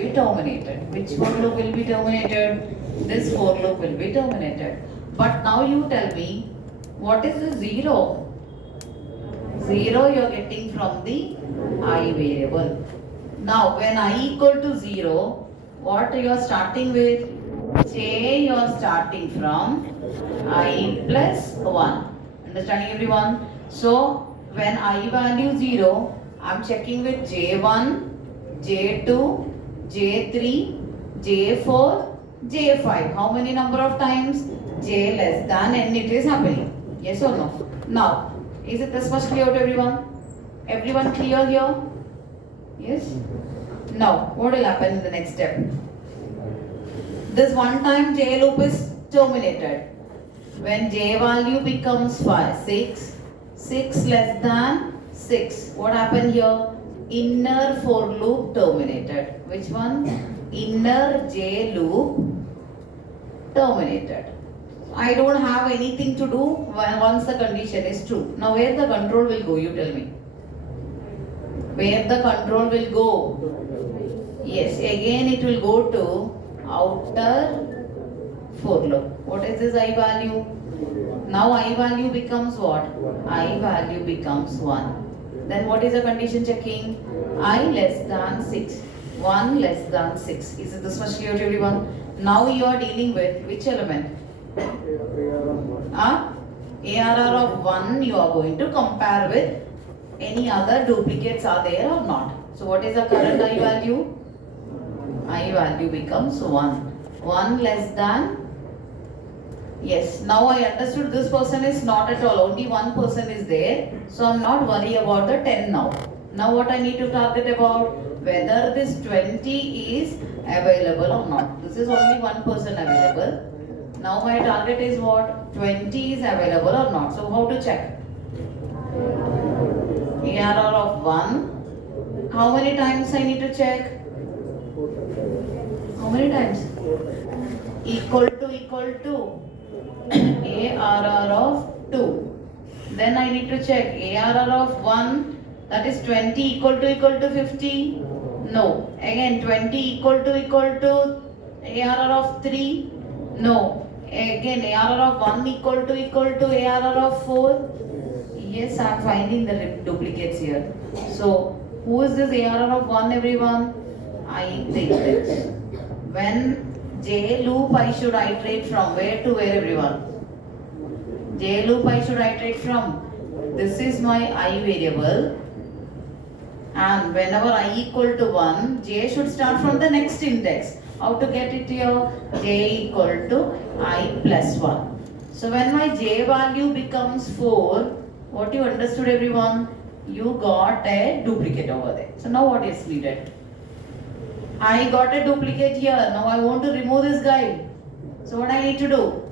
be terminated. Which for loop will be terminated? This for loop will be terminated. But now you tell me, what is the 0? 0 you are getting from the I variable. Now when I equal to 0, what you are starting with? J you are starting from I plus 1. Understanding everyone? So when I value 0, I am checking with J1, J2, J3, J4, J5. How many number of times? J less than n it is happening. Yes or no? Now, is it this much clear to everyone? Everyone clear here? Yes? Now, what will happen in the next step? This one time J loop is terminated. When J value becomes 5, 6 less than 6. What happened here? Inner for loop terminated. Which one? Inner J loop terminated. I don't have anything to do once the condition is true. Now where the control will go? You tell me. Where the control will go? Yes, again it will go to outer for loop. What is this I value? Now I value becomes what? I value becomes 1. Then what is the condition checking? I less than 6. 1 less than 6. Is it this much clear to everyone? Now you are dealing with which element? ARR of 1 you are going to compare with any other duplicates are there or not. So what is the current I value? I value becomes 1. 1 less than. Yes, now I understood this person is not at all, only one person is there. So I'm not worried about the 10 now. Now what I need to target about? Whether this 20 is available or not. This is only one person available. Now my target is what? 20 is available or not. So how to check? ARR of 1. How many times I need to check? How many times? Equal to ARR of 2. Then I need to check ARR of 1, that is 20 equal to 50. No. Again 20 equal to ARR of 3. No. Again ARR of 1 equal to ARR of 4. Yes, I am finding the duplicates here. So who is this ARR of 1 everyone? I think this. When J loop I should iterate from where to where everyone? J loop I should iterate from. This is my I variable. And whenever I equal to 1, J should start from the next index. How to get it here? J equal to I plus 1. So when my J value becomes 4, what you understood everyone? You got a duplicate over there. So now what is needed? I got a duplicate here. Now I want to remove this guy. So what I need to do?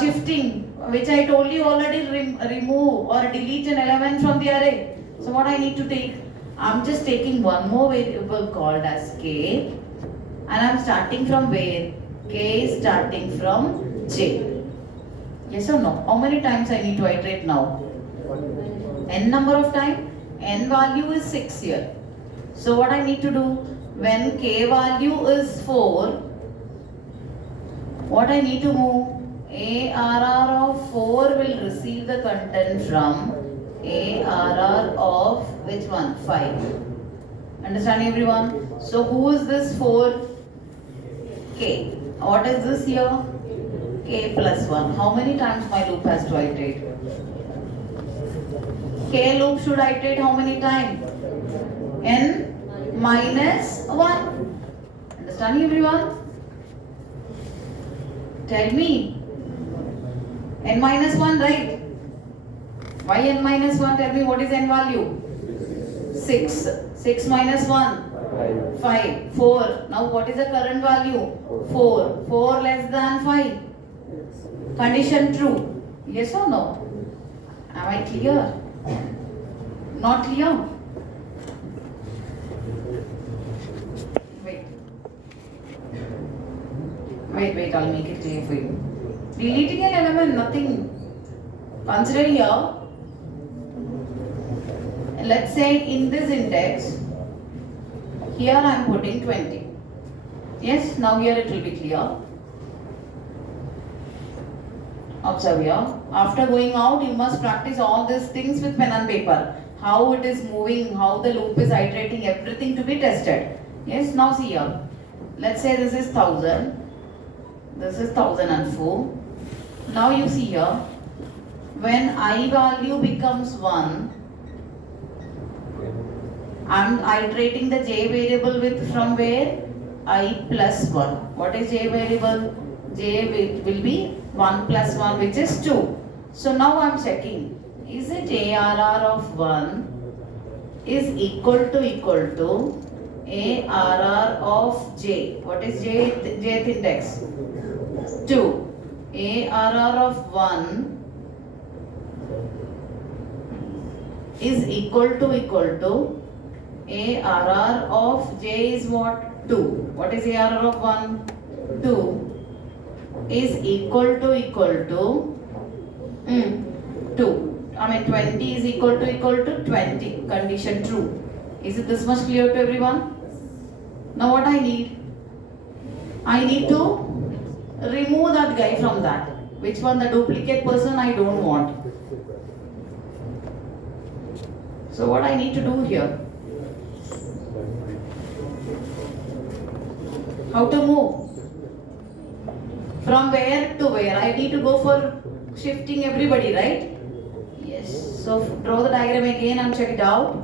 Shifting, which I told you already, remove or delete an element from the array. So what I need to take? I'm just taking one more variable called as k, and I'm starting from where? K is starting from J. Yes or no? How many times I need to iterate now? N number of time. N value is 6 here. So what I need to do? When k value is 4, what I need to move? ARR of 4 will receive the content from ARR of which one? 5. Understanding everyone? So who is this 4? K. What is this here? K plus 1. How many times my loop has to iterate? K loop should iterate how many times? N minus 1. Understanding everyone? Tell me. N minus 1, right? Why n minus 1? Tell me what is n value? 6. 6 minus 1? 5. 4. Now what is the current value? 4. 4 less than 5. Condition true. Yes or no? Am I clear? Not clear? Wait, I'll make it clear for you. Deleting an element, nothing. Consider here, let's say in this index, Here I am putting 20. Yes, now here it will be clear. Observe here. After going out, you must practice all these things with pen and paper. How it is moving, how the loop is iterating, everything to be tested. Yes, now see here. Let's say this is 1000. This is 1004. Now you see here. When I value becomes 1, I am iterating the j variable with from where? I plus 1. What is j variable? J will be 1 plus 1, which is 2. So now I am checking. Is it ARR of 1 is equal to ARR of j? What is jth index? 2. ARR of 1 is equal to ARR of j is what? 2. What is ARR of 1? 2 is equal to 2. I mean 20 is equal to 20. Condition true. Is it this much clear to everyone? Now what I need? I need to remove that guy from that. Which one? The duplicate person I don't want. So what I need to do here? How to move? From where to where? I need to go for shifting everybody, right? Yes. So draw the diagram again and check it out.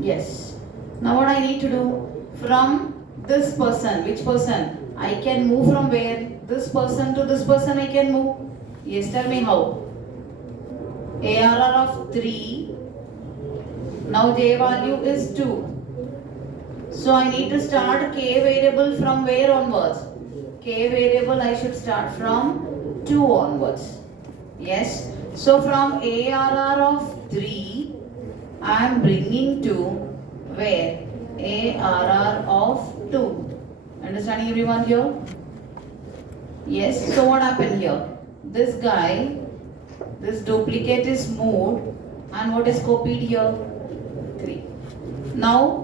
Yes. Now what I need to do? From this person, which person? I can move from where? This person to this person I can move. Yes, tell me how. ARR of 3. Now j value is 2. So I need to start k variable from where onwards? K variable I should start from 2 onwards. Yes. So from ARR of 3, I am bringing to where? ARR of 2. Understanding everyone here? Yes. So what happened here? This guy, this duplicate is moved, and what is copied here? 3. Now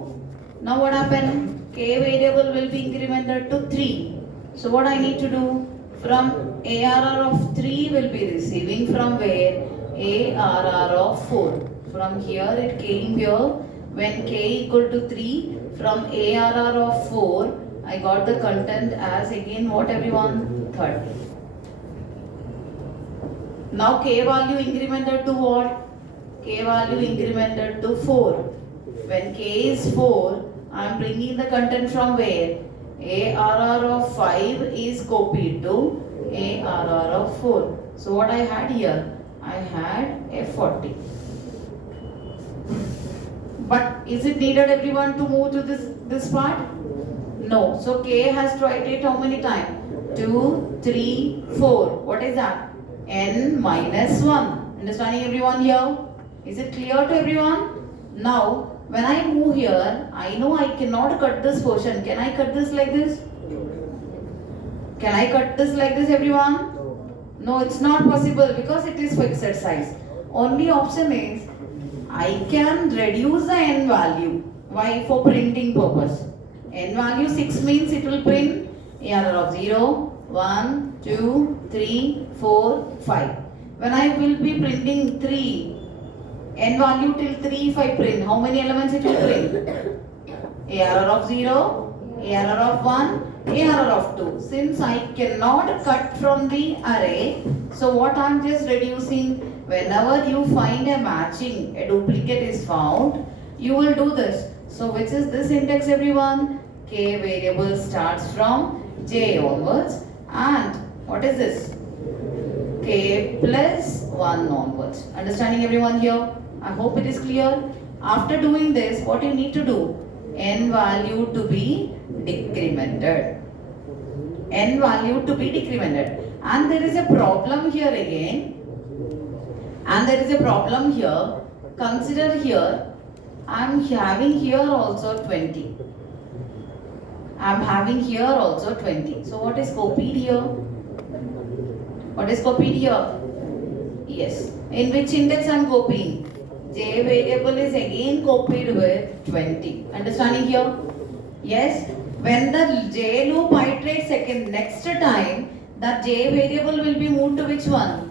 what happened? K variable will be incremented to 3. So what I need to do? From ARR of 3 will be receiving from where? ARR of 4. From here it came here. When k equal to 3, from ARR of 4, I got the content as again what everyone? 30. Now k value incremented to what? K value incremented to 4. When k is 4, I am bringing the content from where? ARR of 5 is copied to ARR of 4. So what I had here? I had a 40. But is it needed everyone to move to this part? No. So k has to iterate how many times? 2, 3, 4. What is that? N minus 1. Understanding everyone here? Is it clear to everyone? Now when I move here, I know I cannot cut this portion. Can I cut this like this? Can I cut this like this, everyone? No, it's not possible because it is fixed size. Only option is I can reduce the n value. Why? For printing purpose. N value 6 means it will print ARR of 0, 1, 2, 3, 4, 5. When I will be printing 3, n value till 3 if I print, how many elements it will print? ARR of 0, ARR of 1, ARR of 2. Since I cannot cut from the array, so what I am just reducing, whenever you find a matching, a duplicate is found, you will do this. So which is this index everyone? K variable starts from j onwards, and what is this? K plus 1 onwards. Understanding everyone here? I hope it is clear. After doing this, what you need to do? N value to be decremented. N value to be decremented. And there is a problem here again. Consider here, I am having here also 20. I am having here also 20. So what is copied here? What is copied here? Yes. In which index I am copying? J variable is again copied with 20. Understanding here? Yes. When the J loop iterates second next time, the J variable will be moved to which one?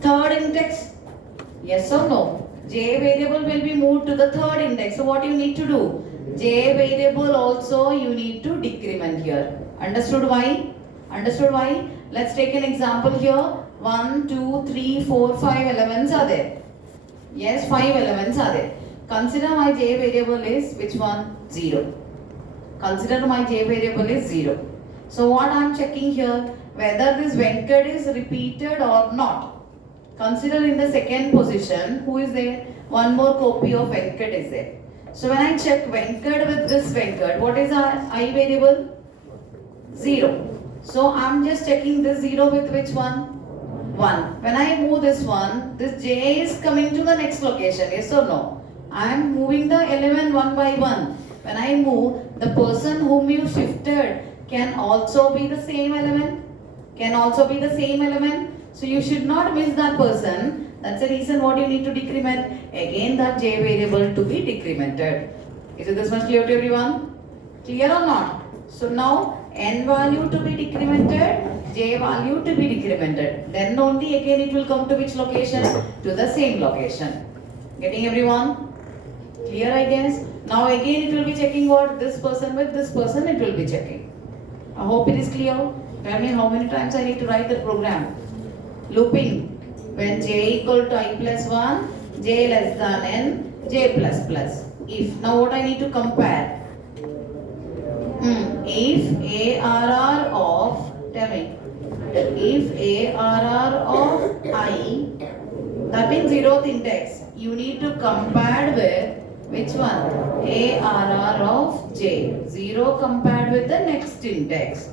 Third index. Yes or no? J variable will be moved to the third index. So what you need to do? J variable also you need to decrement here. Understood why? Understood why? Let's take an example here. 1, 2, 3, 4, 5 elements are there. Yes, 5 elements are there. Consider my J variable is which one? 0. Consider my J variable is 0. So what I am checking here, whether this Venkat is repeated or not. Consider in the second position, who is there? One more copy of Venkat is there. So when I check Venkat with this Venkat, what is our I variable? 0. So I am just checking this 0 with which one? 1. When I move this one, this J is coming to the next location, yes or no? I am moving the element one by one. When I move, the person whom you shifted can also be the same element. Can also be the same element. So you should not miss that person. That's the reason what you need to decrement. Again that J variable to be decremented. Is it this much clear to everyone? Clear or not? So now N value to be decremented, J value to be decremented. Then only again it will come to which location? To the same location. Getting everyone? Clear I guess? Now again it will be checking what? This person with this person it will be checking. I hope it is clear. Tell me how many times I need to write the program. Looping. When J equal to I plus 1, J less than N, J plus plus. If. Now what I need to compare? If ARR of, tell me, if ARR of I, that means 0th index, you need to compare with which one? ARR of J. 0 compared with the next index.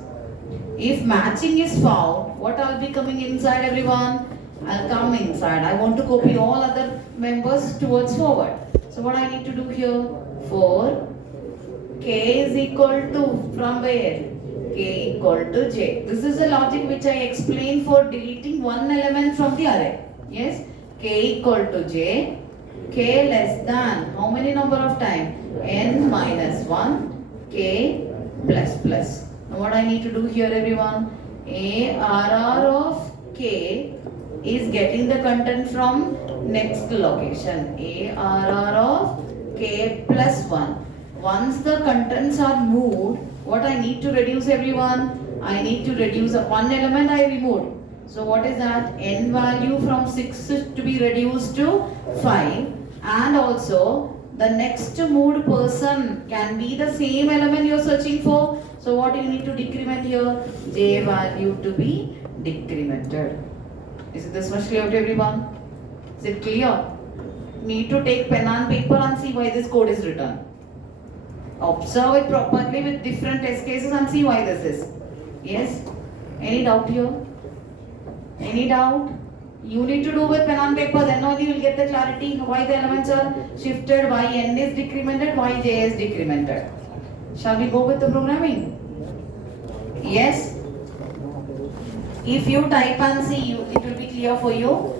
If matching is found, what I'll be coming inside everyone? I'll come inside. I want to copy all other members towards forward. So what I need to do here? For K is equal to, from where? K equal to J. This is the logic which I explained for deleting one element from the array. Yes? K equal to J. K less than, how many number of time? N minus 1. K plus plus. Now what I need to do here everyone? ARR of K is getting the content from next location. ARR of K plus 1. Once the contents are moved, what I need to reduce everyone? I need to reduce one element I removed. So what is that? N value from 6 to be reduced to 5. And also the next moved person can be the same element you are searching for. So what you need to decrement here? J value to be decremented. Is this much clear to everyone? Is it clear? Need to take pen and paper and see why this code is written. Observe it properly with different test cases and see why this is. Yes? Any doubt here? Any doubt? You need to do with pen and paper, then only you will get the clarity why the elements are shifted, why N is decremented, why J is decremented. Shall we go with the programming? Yes? If you type and see, it will be clear for you.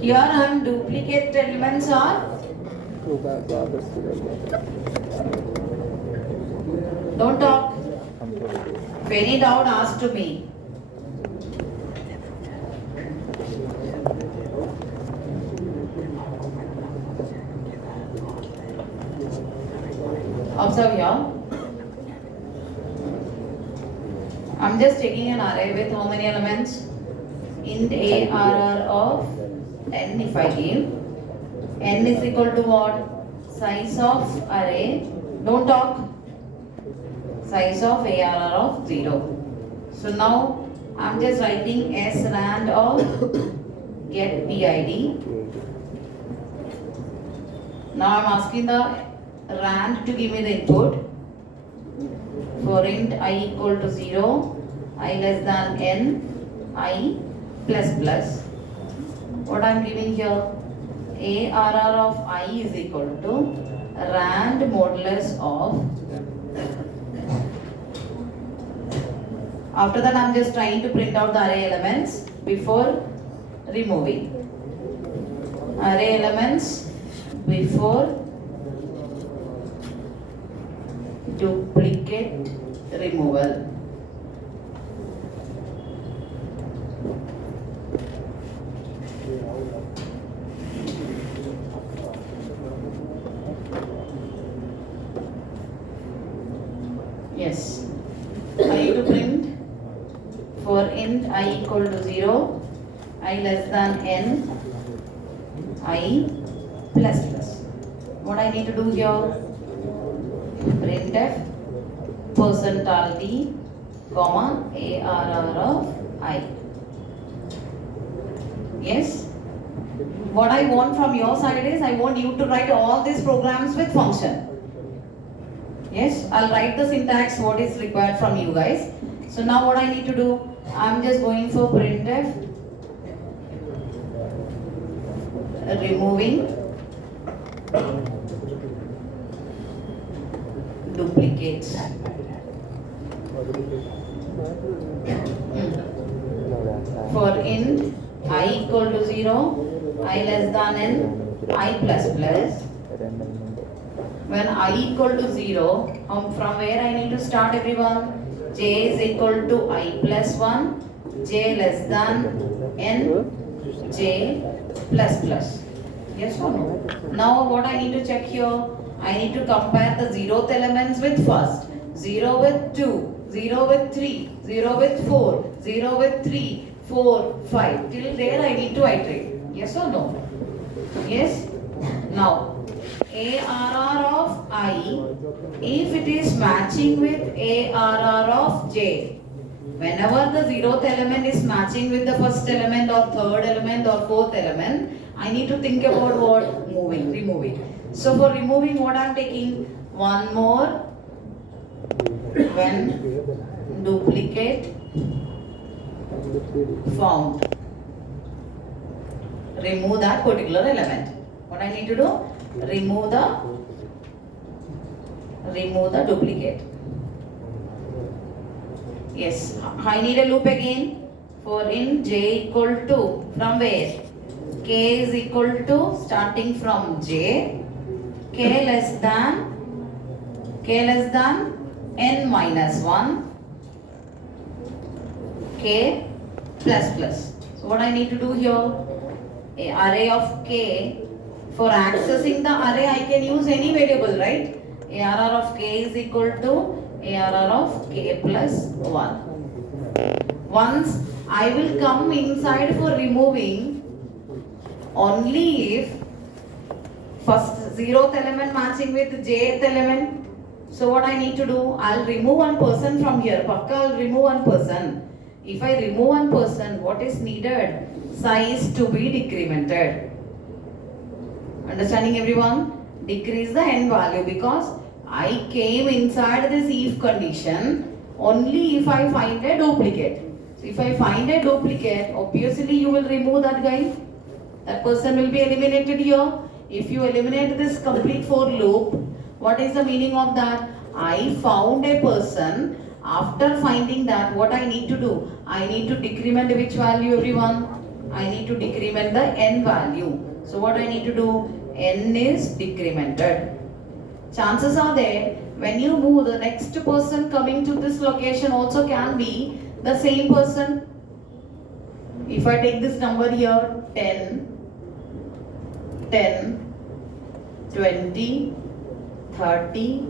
Here and duplicate elements are. Don't talk. If any doubt, ask to me. Observe here. I'm just taking an array with how many elements? Int ARR of N if I give. N is equal to what? Size of array. Don't talk. Size of ARR of 0. So now I'm just writing srand of get PID. Now I'm asking the rand to give me the input. For int I equal to 0, I less than n, I plus plus. What I'm giving here? ARR of I is equal to rand modulus of After that, I'm just trying to print out the array elements before removing. Array elements before duplicate removal. Yes, I need to print for int I equal to 0, I less than n, I plus plus. What I need to do here? Printf percentage comma arr of I. Yes. What I want from your side is I want you to write all these programs with function. Yes, I'll write the syntax what is required from you guys. So now what I need to do, I'm just going for printf removing duplicates. For int I equal to 0, I less than n, I plus plus. When I equal to 0, from where I need to start everyone? J is equal to I plus 1, J less than n, J plus plus. Yes or no? Now what I need to check here? I need to compare the 0th elements with first. 0 with 2, 0 with 3, 0 with 4, 0 with 3, 4, 5. Till there I need to iterate. Yes or no? Yes? Now, ARR of I, if it is matching with ARR of J, whenever the 0th element is matching with the first element or third element or fourth element, I need to think about what? Removing. So for removing, what I am taking? One more when duplicate found. Remove that particular element. What I need to do? Remove the duplicate. Yes, I need a loop again. For int j equal to, from where? K is equal to, starting from j, k less than n minus 1, k plus plus. So what I need to do here? A array of k. For accessing the array, I can use any variable, right? ARR of k is equal to ARR of k plus 1. Once I will come inside for removing only if first 0th element matching with jth element. So what I need to do? I'll remove one person from here. Pakka I'll remove one person. If I remove one person, what is needed? Size to be decremented. Understanding everyone? Decrease the n value because I came inside this if condition only if I find a duplicate. So if I find a duplicate, obviously you will remove that guy. That person will be eliminated here. If you eliminate this complete for loop, what is the meaning of that? I found a person. After finding that, what I need to do? I need to decrement which value, everyone? I need to decrement the n value. So what I need to do? N is decremented. Chances are there, when you move, the next person coming to this location also can be the same person. If I take this number here, 10, 20, 30,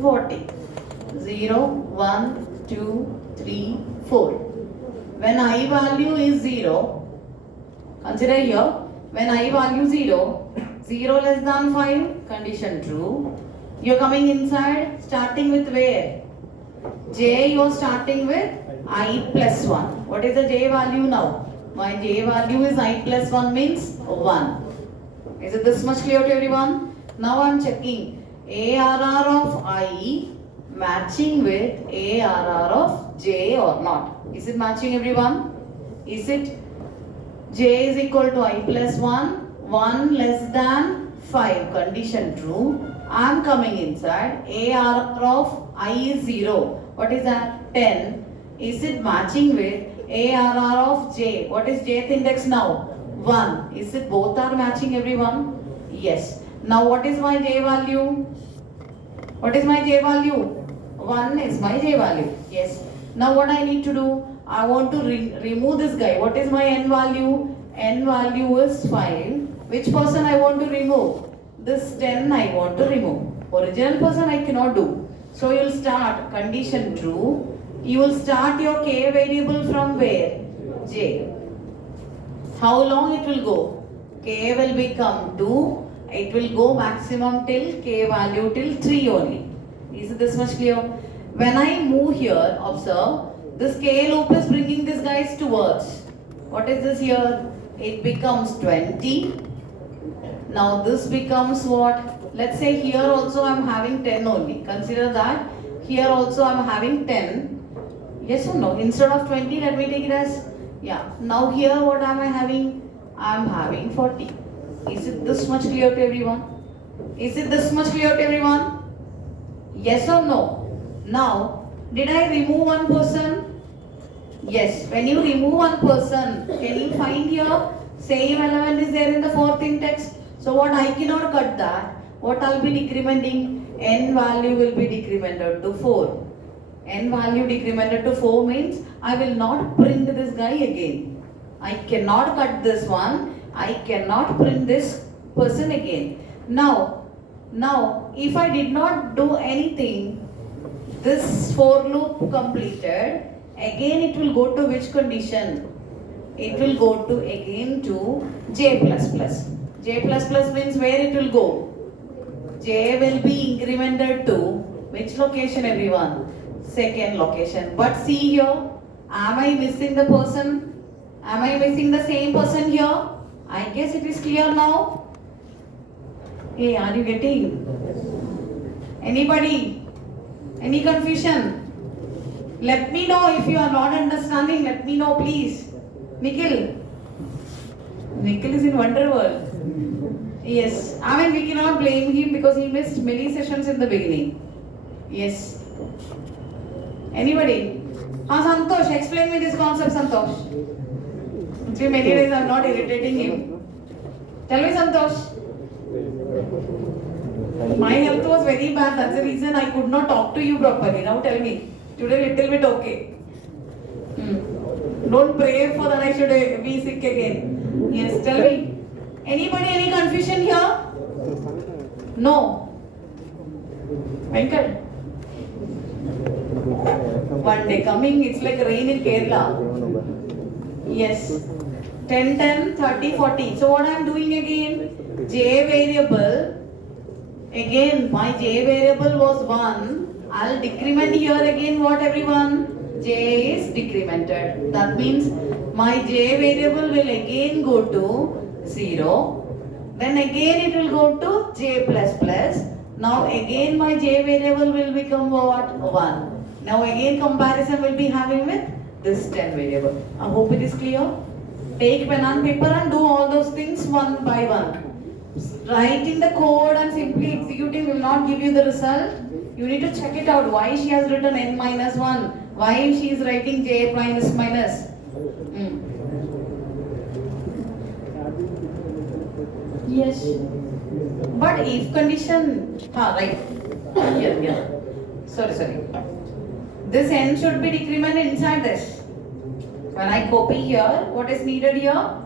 40. 0, 1, 2, 3, 4. When I value is 0, consider here, when I value 0, 0 less than 5, condition true. You are coming inside, starting with where? J, you are starting with I plus 1. What is the J value now? My J value is I plus 1 means 1. Is it this much clear to everyone? Now I am checking ARR of I matching with ARR of J or not. Is it matching everyone? Is it J is equal to I plus 1, 1 less than 5, condition true. I am coming inside, ARR of I is 0. What is that? 10. Is it matching with ARR of J? What is Jth index now? 1. Is it both are matching, everyone? Yes. Now what is my J value? What is my J value? 1 is my J value. Yes. Now what I need to do? I want to remove this guy. What is my N value? N value is 5. Which person I want to remove? This 10 I want to remove. Original person I cannot do. So you will start condition true. You will start your K variable from where? J. How long it will go? K will become 2. It will go maximum till K value till 3 only. Is this much clear? When I move here, observe, this K loop is bringing these guys towards. What is this here? It becomes 20. Now this becomes what? Let's say here also I am having 10 only. Consider that. Here also I am having 10. Yes or no? Instead of 20, let me take it as, yeah. Now here what am I having? I am having 40. Is it this much clear to everyone? Is it this much clear to everyone? Yes or no? Now, did I remove one person? Yes. When you remove one person, can you find here? Same element is there in the fourth index. So what I cannot cut that. What I'll be decrementing? N value will be decremented to 4. N value decremented to 4 means I will not print this guy again. I cannot cut this one. I cannot print this person again. Now, if I did not do anything, this for loop completed, again it will go to which condition? It will go to again to J++. J++ means where it will go? J will be incremented to which location, everyone? Second location. But see here, am I missing the person? Am I missing the same person here? I guess it is clear now. Hey, are you getting? Anybody? Any confusion? Let me know if you are not understanding. Let me know, please. Nikhil. Nikhil is in Wonder World. Yes. I mean, we cannot blame him because he missed many sessions in the beginning. Yes. Anybody? Santosh, explain me this concept, Santosh. See, many days I am not irritating him. Tell me, Santosh. My health was very bad. That's the reason I could not talk to you properly. Now tell me. Today little bit okay. Don't pray for that I should be sick again. Yes, tell me. Anybody, any confusion here? No. Venkat. One day coming, it's like rain in Kerala. Yes. 10, 10, 30, 40. So what I am doing again? J variable. Again, my J variable was 1. I'll decrement here again what, everyone? J is decremented. That means my J variable will again go to 0. Then again it will go to J++. Now again my J variable will become what? 1. Now again comparison will be having with this 10 variable. I hope it is clear. Take pen and paper and do all those things one by one. Writing the code and simply executing will not give you the result. You need to check it out. Why she has written n-1? Why she is writing j minus minus? Yes. But if condition, right. Yeah. Sorry. This n should be decremented inside this. When I copy here, what is needed here?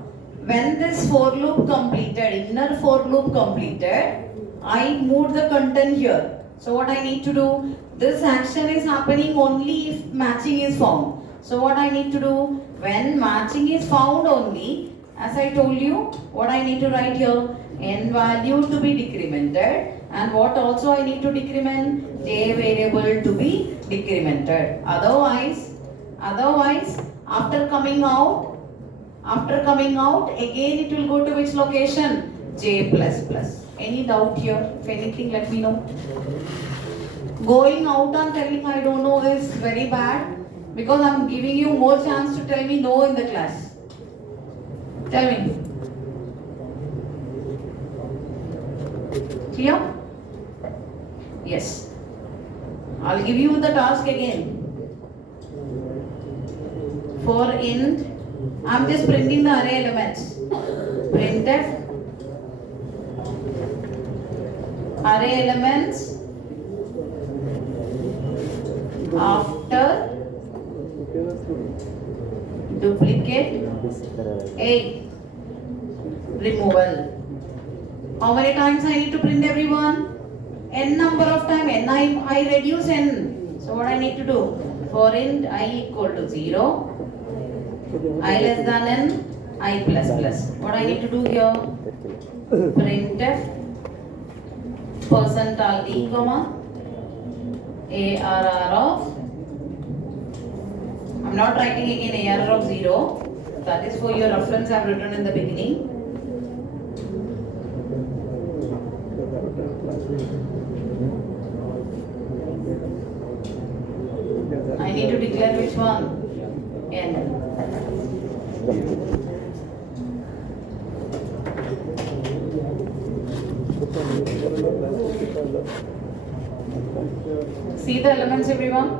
When this for loop completed, inner for loop completed, I moved the content here. So what I need to do? This action is happening only if matching is found. So what I need to do? When matching is found only, as I told you, what I need to write here? N value to be decremented, and what also I need to decrement? J variable to be decremented. Otherwise, after coming out, again it will go to which location? J++. Any doubt here? If anything, let me know. Going out and telling I don't know is very bad, because I am giving you more chance to tell me no in the class. Tell me. Clear? Yes. I'll give you the task again. For int, I'm just printing the array elements. Printf array elements after duplicate a removal. How many times I need to print everyone? N number of time. N I reduce n. So what I need to do? For int I equal to 0, I less than n, I plus plus. What I need to do here? Printf percentile d comma arr of, I'm not writing again arr of 0. That is for your reference I have written in the beginning. I need to declare which one? N. See the elements, everyone?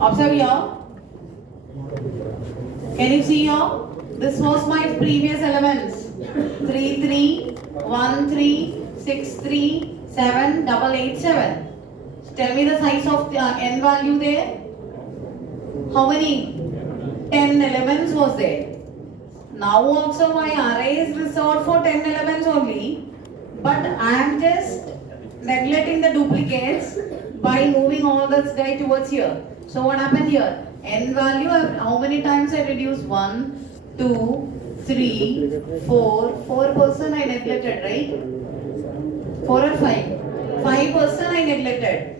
Observe here. Can you see here? This was my previous elements. 3, 3, 1, 3, 6, 3, 7, 887. Tell me the size of the n value there. How many? 10 elements was there. Now also my array is reserved for 10 elements only. But I am just neglecting the duplicates by moving all this guy towards here. So what happened here? N value, how many times I reduced? 1, 2, 3, 4. 4% I neglected, right? 4 or 5? 5% I neglected.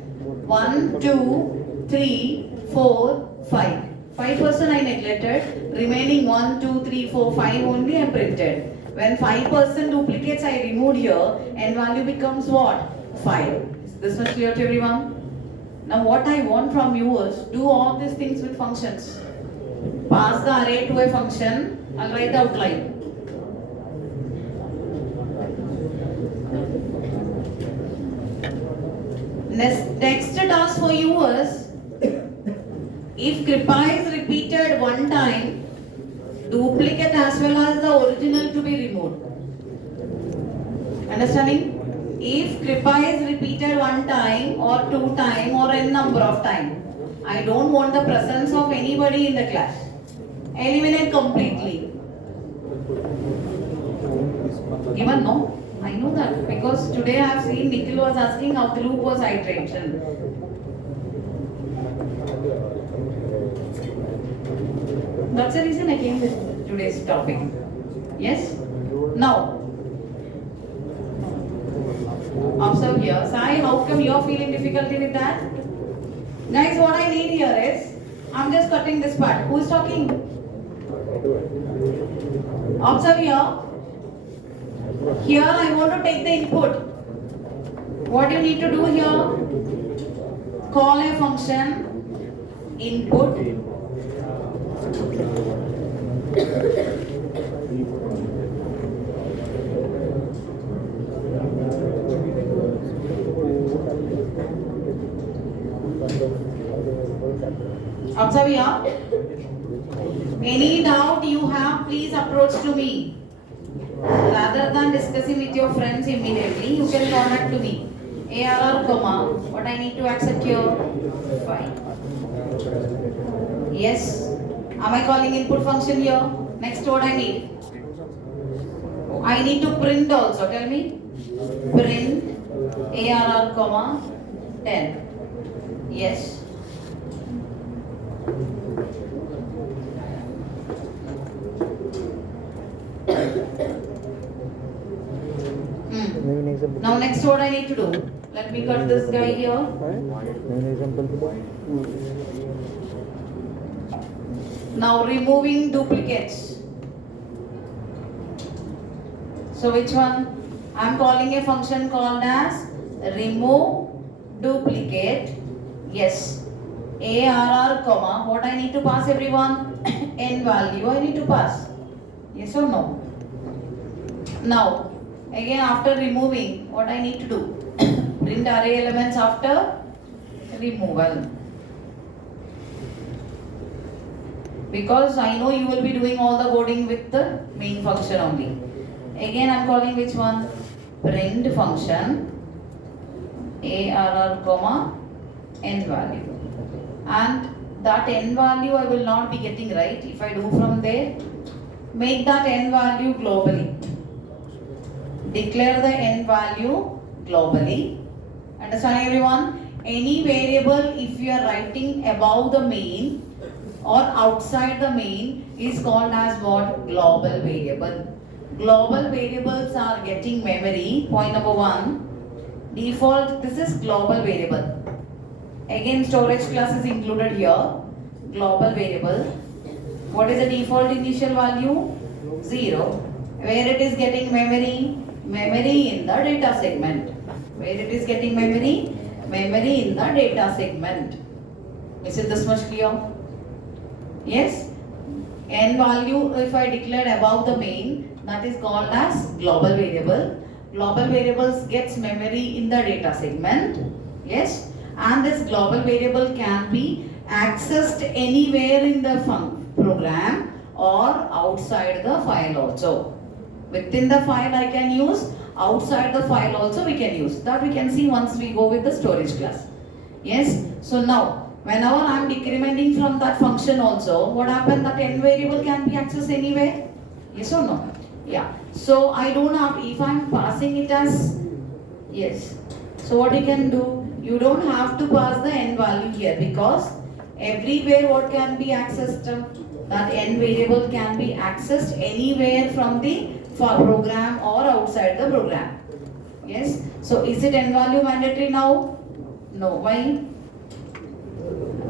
1, 2, 3, 4, 5. 5% I neglected. Remaining 1, 2, 3, 4, 5 only I printed. When 5% duplicates I removed here, n value becomes what? 5. Is this much clear to everyone? Now what I want from you is do all these things with functions. Pass the array to a function. I'll write the outline. Next task for you is, if kripa is repeated one time, duplicate as well as the original to be removed. Understanding? If kripa is repeated one time or 2 times or n number of times, I don't want the presence of anybody in the class. Eliminate completely. Given no? I know that because today I have seen Nikhil was asking how the loop was iteration. That's the reason I came with today's topic. Yes? Now, observe here. Sai, how come you are feeling difficulty with that? Guys, what I need here is, I'm just cutting this part. Who is talking? Observe here. Here I want to take the input. What you need to do here? Call a function input. Observe here. Any doubt you have, please approach to me. Rather than discussing with your friends immediately, you can contact to me. ARR, comma, what I need to accept here? Fine. Yes. Am I calling input function here? Next, what I need? I need to print also. Tell me. Print ARR, comma, 10. Yes. Now next what I need to do? Let me cut this guy here. Now removing duplicates. So which one? I am calling a function called as remove duplicate. Yes. ARR, comma, what I need to pass everyone? N value I need to pass. Yes or no? Now, again after removing, what I need to do? Print array elements after removal. because I know you will be doing all the coding with the main function only. Again, I'm calling which one? Print function arr comma n value, and that n value I will not be getting, right? If I do from there, make that n value globally. Declare the n value globally. Understand everyone? Any variable, if you are writing above the main or outside the main, is called as what? Global variable. Global variables are getting memory. Point number one. Default, this is global variable. Again, storage class is included here. Global variable. What is the default initial value? 0. Where it is getting memory? Memory in the data segment. Where it is getting memory? Memory in the data segment. Is it this much clear? Yes? N value, if I declared above the main, that is called as global variable. Global variables gets memory in the data segment. Yes? And this global variable can be accessed anywhere in the program or outside the file also. Within the file I can use, outside the file also we can use. That we can see once we go with the storage class. Yes? So now, whenever I am decrementing from that function also, what happens? That n variable can be accessed anywhere? Yes or no? Yeah. So I don't have, if I am passing it as, yes. So what you can do? You don't have to pass the n value here, because everywhere what can be accessed? That n variable can be accessed anywhere from the program or outside the program. Yes. So is it n value mandatory now? No. Why?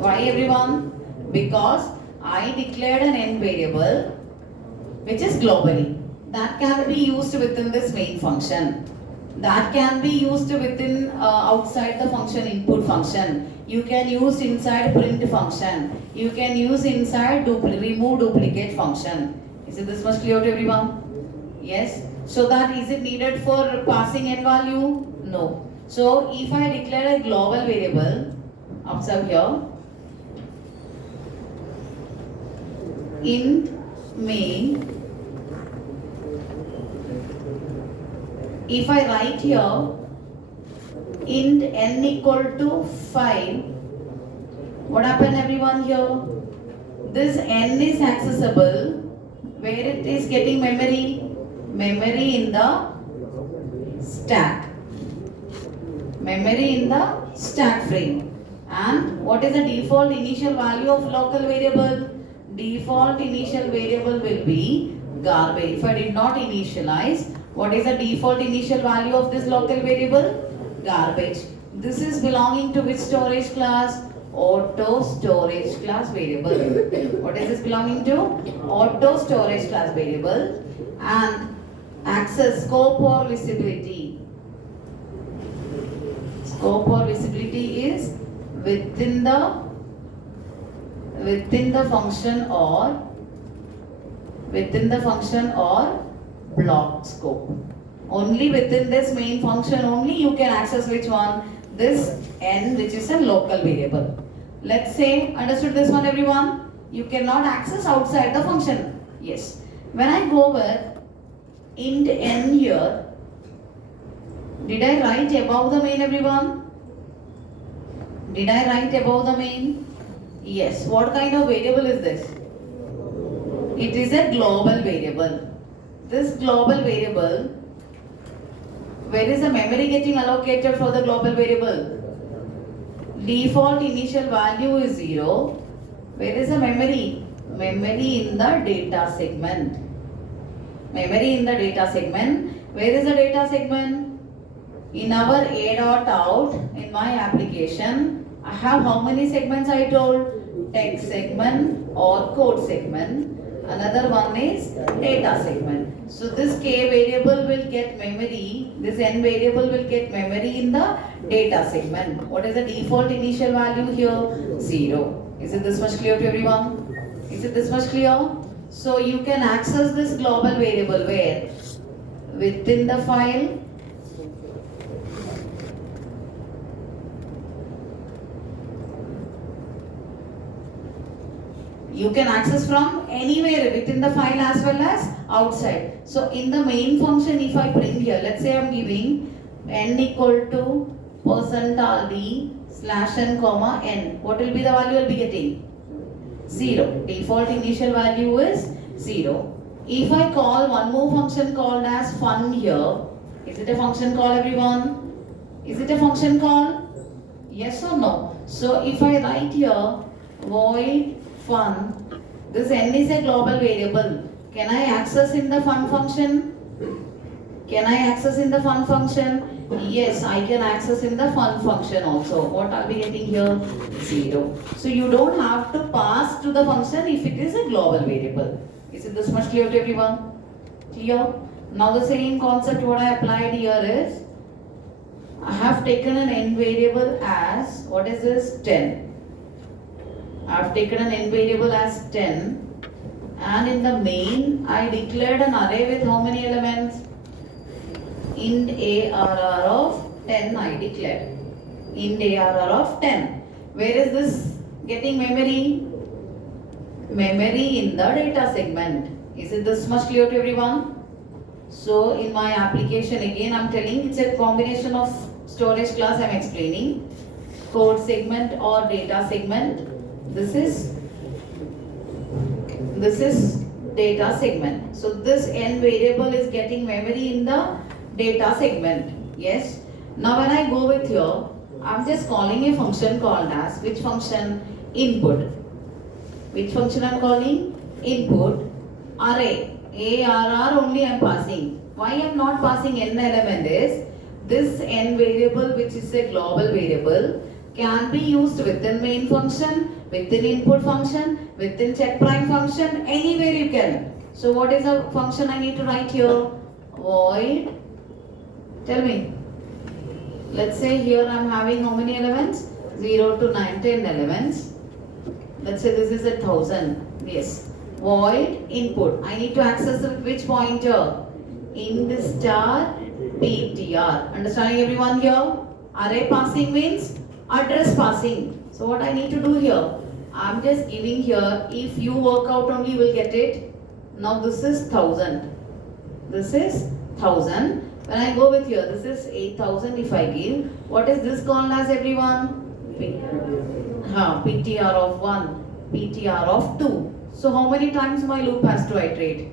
Why everyone? Because I declared an n variable which is globally. That can be used within this main function. That can be used within outside the function input function. You can use inside print function. You can use inside remove duplicate function. Is it this much clear to everyone? Yes. So that is it needed for passing n value? No. So if I declare a global variable, observe here, int main. If I write here int n equal to 5, what happened everyone here? This n is accessible where it is getting memory? Memory in the stack. Memory in the stack frame. And what is the default initial value of local variable? Default initial variable will be garbage. If I did not initialize, what is the default initial value of this local variable? Garbage. This is belonging to which storage class? Auto storage class variable. What is this belonging to? Auto storage class variable. And access, scope or visibility. Scope or visibility is within the function or block scope. Only within this main function only you can access which one? This n, which is a local variable. Let's say, understood this one everyone? You cannot access outside the function. Yes. When I go with int n here, did I write above the main everyone? Did I write above the main? Yes. What kind of variable is this? It is a global variable. This global variable, where is the memory getting allocated for the global variable? Default initial value is 0. Where is the memory? Memory in the data segment. Memory in the data segment. Where is the data segment? In our a.out, in my application, I have how many segments I told? Text segment or code segment. Another one is data segment. So this k variable will get memory, this n variable will get memory in the data segment. What is the default initial value here? 0. Is it this much clear to everyone? Is it this much clear? So you can access this global variable where? Within the file. You can access from anywhere within the file as well as outside. So in the main function, if I bring here, let's say I'm giving n equal to %d/n comma n. What will be the value I'll be getting? 0. Default initial value is 0. If I call one more function called as fun here, is it a function call, everyone? Is it a function call? Yes or no? So if I write here void fun, this n is a global variable. Can I access in the fun function? Can I access in the fun function? Yes, I can access in the fun function also. What I'll be getting here? 0. So you don't have to pass to the function if it is a global variable. Is it this much clear to everyone? Clear? Now the same concept what I applied here is, I have taken an n variable as, what is this? 10. I have taken an n variable as 10, and in the main I declared an array with how many elements? Int ARR of 10 I declared. Int ARR of 10. Where is this getting memory? Memory in the data segment. Is it this much clear to everyone? So in my application again I'm telling it's a combination of storage class I'm explaining. Code segment or data segment. This is data segment. So this n variable is getting memory in the data segment. Yes. Now when I go with here, I'm just calling a function called as, which function? Input. Which function I'm calling? Input. Array. ARR only I'm passing. Why I'm not passing n element is, this n variable which is a global variable can be used within main function, within input function, within check prime function, anywhere you can. So what is the function I need to write here? Void. Tell me. Let's say here I'm having how many elements? 0 to 9, 10 elements. Let's say this is 1,000. Yes. Void input. I need to access with which pointer? Int star ptr. Understanding everyone here? Array passing means address passing. So what I need to do here? I'm just giving here, if you work out only you will get it. Now this is 1,000. This is 1,000. When I go with here, this is 8,000 if I give. What is this called as, everyone? PTR of 1, PTR of 2. So how many times my loop has to iterate?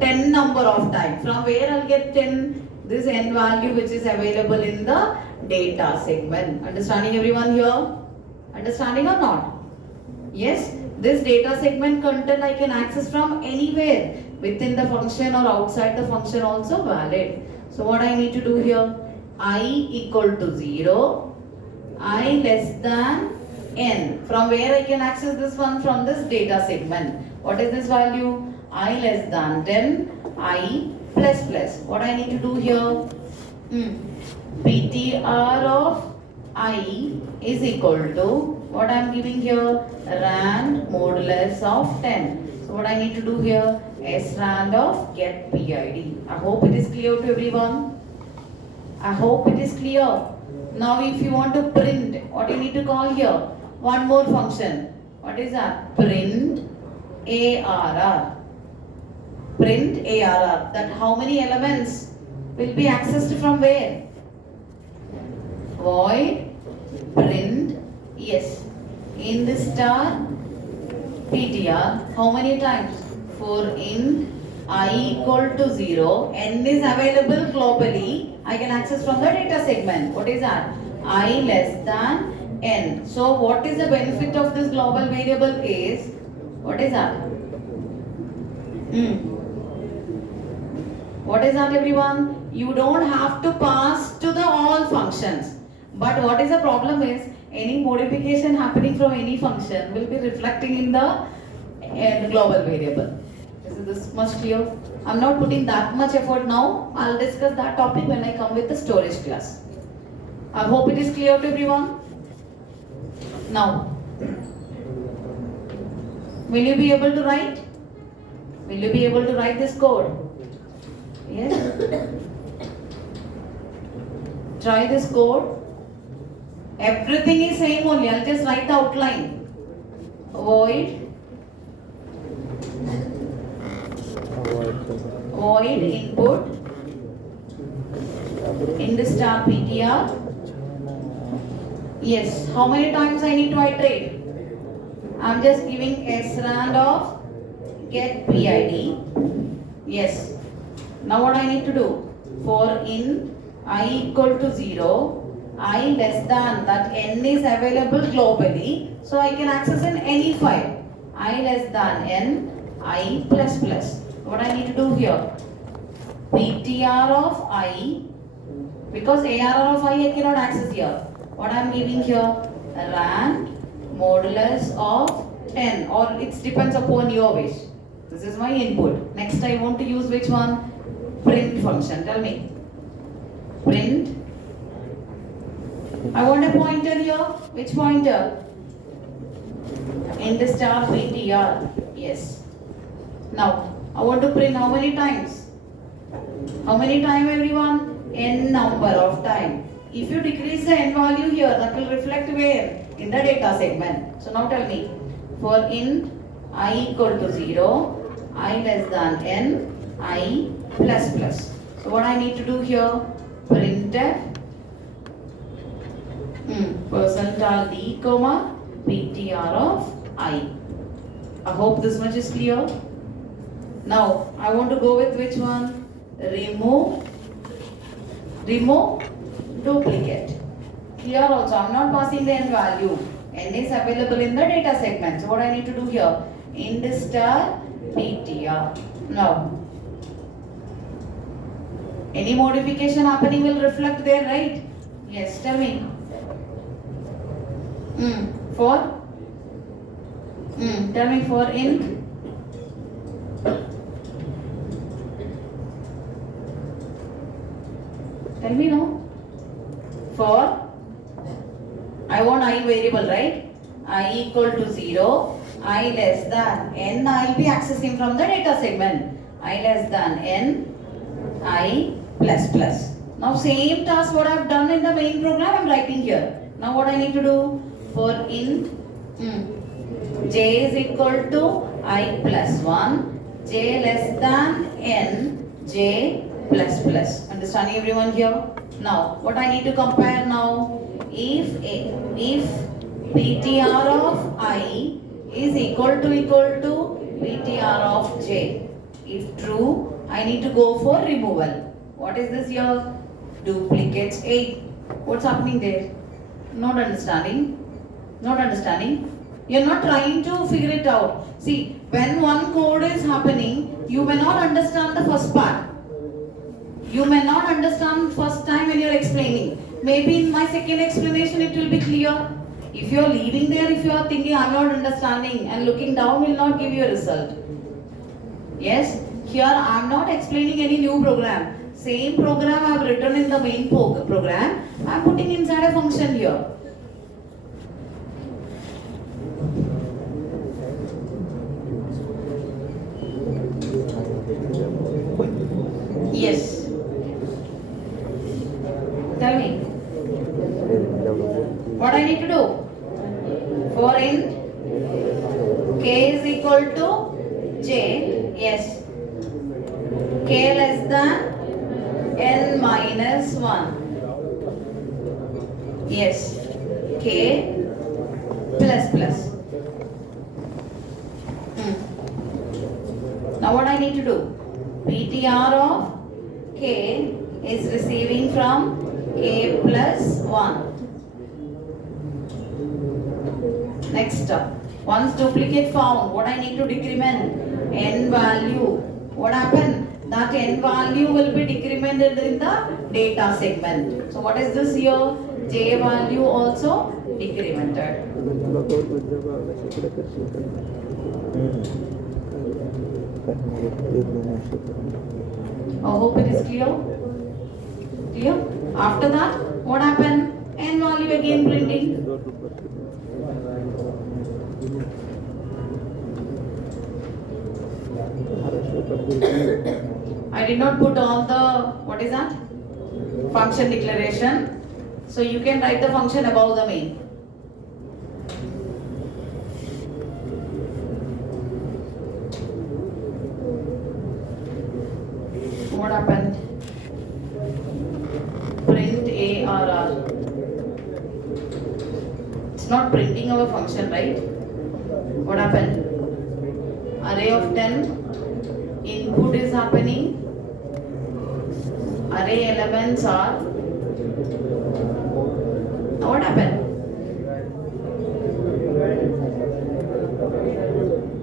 10 number of times. From where I'll get 10? This n value which is available in the data segment. Understanding everyone here? Understanding or not? Yes? This data segment content I can access from anywhere. Within the function or outside the function also valid. So what I need to do here? I equal to 0. I less than n. From where I can access this one? From this data segment. What is this value? I less than 10. I plus plus. What I need to do here? PTR of I is equal to, what I am giving here? Rand modulus of 10. So what I need to do here? srand of get PID. I hope it is clear to everyone. I hope it is clear. Now if you want to print, what you need to call here? One more function. What is that? Print ARR. Print ARR. That how many elements will be accessed from where? Void print, yes, in the star PTR. How many times? For int I equal to 0, n is available globally. I can access from the data segment. What is that? I less than n. So what is the benefit of this global variable is, what is that? What is that, everyone? You don't have to pass to the all functions. But what is the problem is, any modification happening from any function will be reflecting in the global variable. Is this much clear? I'm not putting that much effort now. I'll discuss that topic when I come with the storage class. I hope it is clear to everyone. Now, will you be able to write? Will you be able to write this code? Yes? Try this code. Everything is same only. I'll just write the outline. void input in the star PTR. Yes, how many times I need to iterate? I'm just giving srand of get PID. Yes. Now what I need to do? For in I equal to 0, I less than that n is available globally, so I can access in any file. I less than n, I plus plus. What I need to do here? PTR of I, because ARR of I cannot access here. What I am giving here? Rand modulus of 10, or it depends upon your wish. This is my input. Next I want to use which one? Print function. Tell me. Print. I want a pointer here. Which pointer? In the star PTR. Yes. Now, I want to print how many times? How many times, everyone? N number of time. If you decrease the n value here, that will reflect where? In the data segment. So now tell me. For int I equal to 0, I less than n, I plus plus. So what I need to do here? Printf percentile d comma PTR of I. I hope this much is clear. Now I want to go with which one? Remove duplicate. Here also I am not passing the n value. N is available in the data segment. So what I need to do here? Int star PTR. Now, any modification happening will reflect there, right? Yes, tell me. Tell me for int. Tell me no. For I want I variable, right? I equal to 0, I less than n, I will be accessing from the data segment. I less than n, I plus plus. Now same task what I have done in the main program I am writing here. Now what I need to do? For int j is equal to I plus 1, j less than n, j plus plus. Understanding everyone here? Now what I need to compare now? If PTR of I is equal to PTR of j. If true, I need to go for removal. What is this here? Duplicates 8. What's happening there? Not understanding. Not understanding. You're not trying to figure it out. See, when one code is happening, you may not understand the first part. You may not understand first time when you're explaining. Maybe in my second explanation it will be clear. If you are leaving there, if you are thinking I'm not understanding and looking down will not give you a result. Yes, here I'm not explaining any new program. Same program I have written in the main program. I'm putting inside a function here. Yes. Tell me. What I need to do? For int k is equal to j. Yes. K less than n minus 1. Yes. K plus plus. Now what I need to do? PTR of k is receiving from k plus 1. Next step. Once duplicate found, what I need to decrement? N value. What happened? That n value will be decremented in the data segment. So what is this here? J value also decremented. I hope it is clear. Clear? After that, what happened? N value again printing. I did not put all the, what is that? Function declaration. So you can write the function above the main. what happened? Print ARR. It's not printing our function, right? What happened? Array of 10. Input is happening. Array elements are. Now what happened?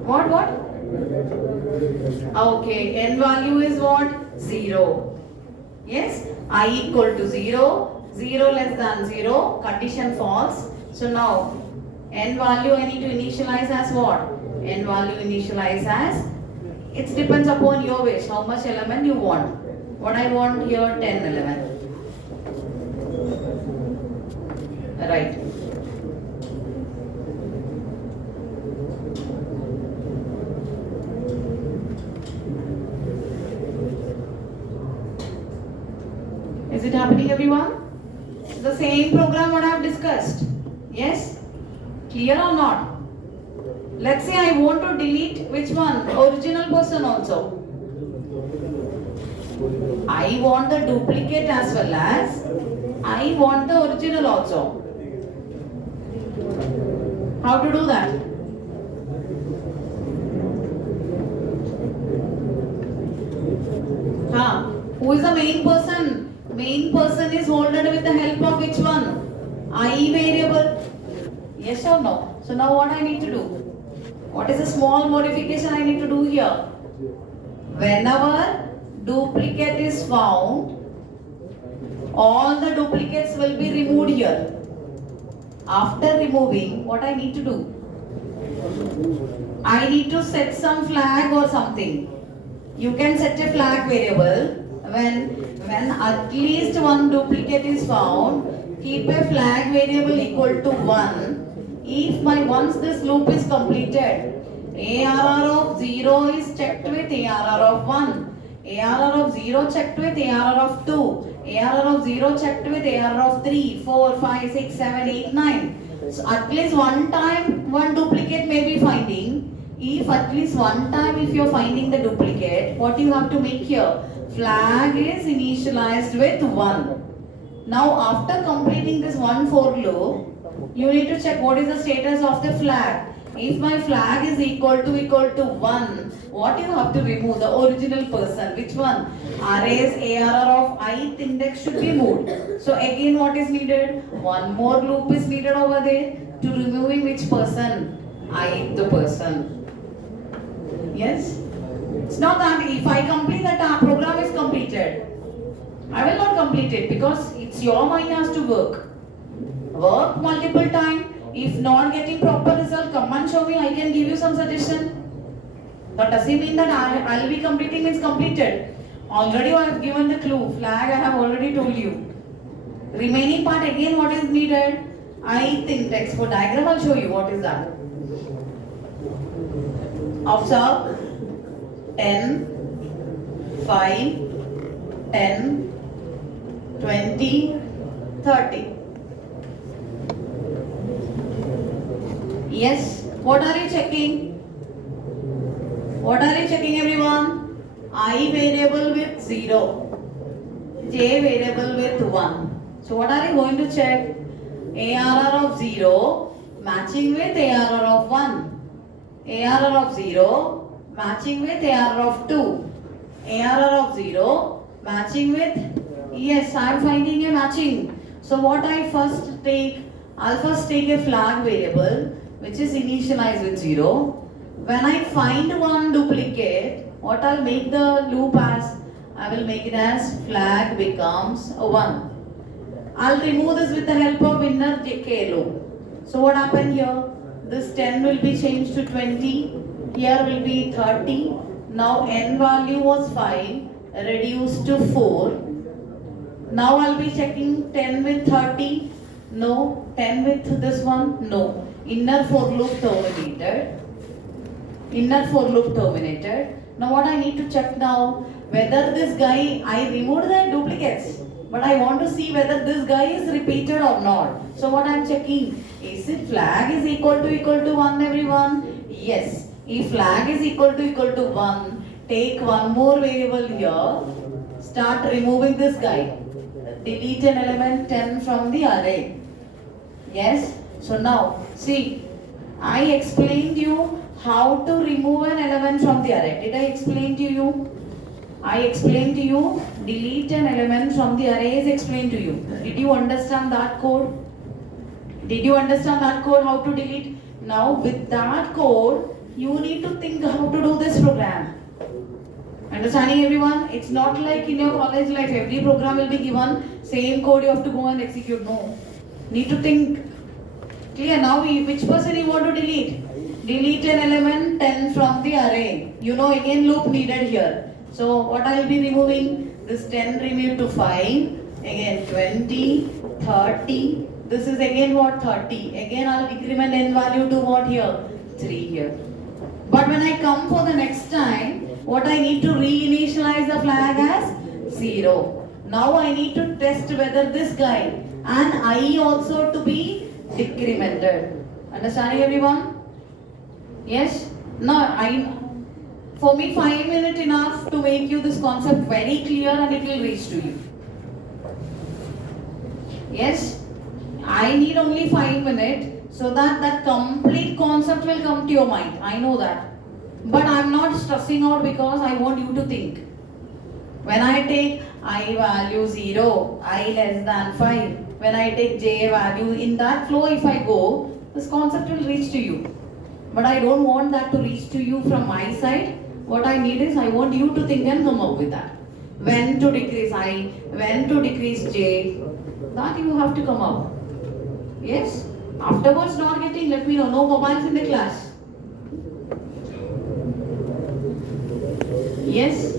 What? Okay, n value is what? 0. Yes, I equal to 0, 0 less than 0, condition false. So now, n value I need to initialize as what? N value initialize as, it depends upon your wish, how much element you want. What I want here, 10 element. Right. Is it happening, everyone? The same program what I have discussed. Yes? Clear or not? Let's say I want to delete which one? Original person also. I want the duplicate as well as I want the original also. How to do that? Who is the main person? Main person is holded with the help of which one? I variable. Yes or no? So now what I need to do? What is the small modification I need to do here? Whenever duplicate is found, all the duplicates will be removed here. After removing, what I need to do? I need to set some flag or something. You can set a flag variable when at least one duplicate is found. Keep a flag variable equal to 1. If once this loop is completed, ARR of 0 is checked with ARR of 1. ARR of 0 checked with ARR of 2. ARR of 0 checked with ARR of 3, 4, 5, 6, 7, 8, 9. So at least one time one duplicate may be finding. If at least one time if you are finding the duplicate, what you have to make here? Flag is initialized with 1. Now after completing this one for loop, you need to check what is the status of the flag. If my flag is equal to 1, what you have to remove? The original person. Which one? Arrays ARR of ith index should be moved. So again what is needed? One more loop is needed over there to removing which person? Ith person. Yes? It's not that if I complete that program is completed. I will not complete it because it's your mind has to work. Work multiple times. If not getting proper result, come and show me. I can give you some suggestion. That doesn't mean that I will be completing means completed. Already I have given the clue. Flag I have already told you. Remaining part again what is needed? Ith index. For diagram I'll show you what is that. Observe 10, 5, 10, 20, 30. Yes, what are you checking? What are you checking, everyone? I variable with 0, J variable with 1. So what are you going to check? ARR of 0 matching with ARR of 1. ARR of 0 matching with ARR of 2. ARR of 0 matching with, yes, I am finding a matching. So what I first take? I'll first take a flag variable which is initialized with 0. When I find one duplicate, what I'll make the loop as? I will make it as flag becomes 1. I'll remove this with the help of inner k loop. So what happened here? This 10 will be changed to 20. Here will be 30. Now n value was 5, reduced to 4. Now I'll be checking 10 with 30. No. 10 with this one? No. Inner for loop terminated. Inner for loop terminated. Now what I need to check now? Whether this guy, I removed the duplicates. But I want to see whether this guy is repeated or not. So what I am checking? Is it flag is equal to 1, everyone? Yes. If flag is equal to 1, take one more variable here. Start removing this guy. Delete an element 10 from the array. Yes? So now, see, I explained you how to remove an element from the array. Did I explain to you? I explained to you, delete an element from the array is explained to you. Did you understand that code? Did you understand that code, how to delete? Now with that code, you need to think how to do this program. Understanding everyone? It's not like in your college life, every program will be given, same code you have to go and execute. No. Need to think. Clear? Now which person you want to delete? Delete an element 10 from the array. You know again loop needed here. So what I will be removing? This 10 removed to 5. Again 20, 30. This is again what? 30. Again I'll decrement n value to what here? 3 here. But when I come for the next time, what I need to reinitialize the flag as 0. Now I need to test whether this guy and I also to be decremented. Understanding everyone? Yes? Now for me 5 minutes enough to make you this concept very clear and it will reach to you. Yes? I need only 5 minutes so that that complete concept will come to your mind. I know that. But I am not stressing out because I want you to think. When I take I value 0, I less than 5. When I take j value, in that flow if I go, this concept will reach to you. But I don't want that to reach to you from my side. What I need is I want you to think and come up with that. When to decrease I, when to decrease j, that you have to come up. Yes? Afterwards not getting, let me know. No mobiles in the class. Yes?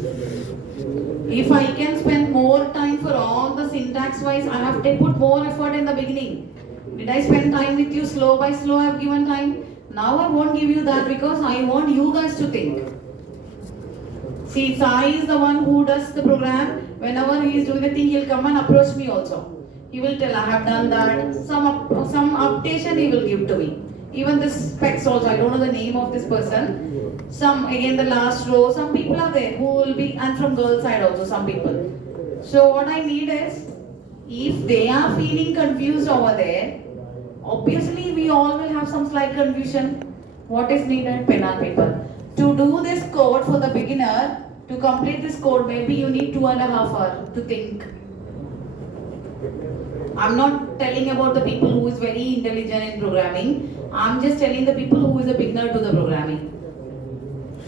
If I can spend more time for all the syntax wise, I have to put more effort in the beginning. Did I spend time with you slow by slow? I have given time. Now I won't give you that because I want you guys to think. See, Sai is the one who does the program. Whenever he is doing the thing, he'll come and approach me also. He will tell, I have done that. Some updation he will give to me. Even this specs also, I don't know the name of this person. Some, again the last row, some people are there who will be, and from girl side also some people. So what I need is, if they are feeling confused over there, obviously we all will have some slight confusion. What is needed? Pen and paper. To do this code for the beginner, to complete this code, maybe you need 2.5 hours to think. I'm not telling about the people who is very intelligent in programming. I'm just telling the people who is a beginner to the programming.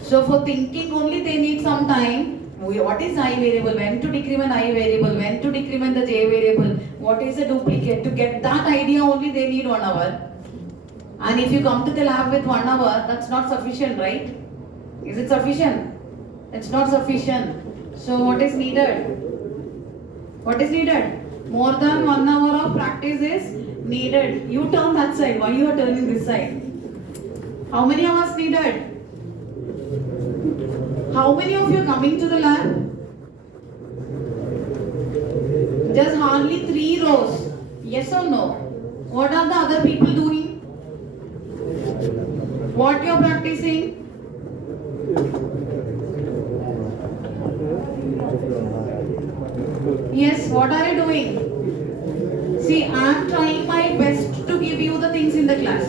So for thinking only they need some time. What is I variable? When to decrement I variable? When to decrement the j variable? What is a duplicate? To get that idea only they need 1 hour. And if you come to the lab with 1 hour, that's not sufficient, right? Is it sufficient? It's not sufficient. So what is needed? What is needed? More than 1 hour of practice is needed. You turn that side. Why you are turning this side? How many hours needed? How many of you are coming to the lab? Just hardly 3 rows. Yes or no? What are the other people doing? What you are practicing? Yes, what are you doing? See, I am trying my best to give you the things in the class.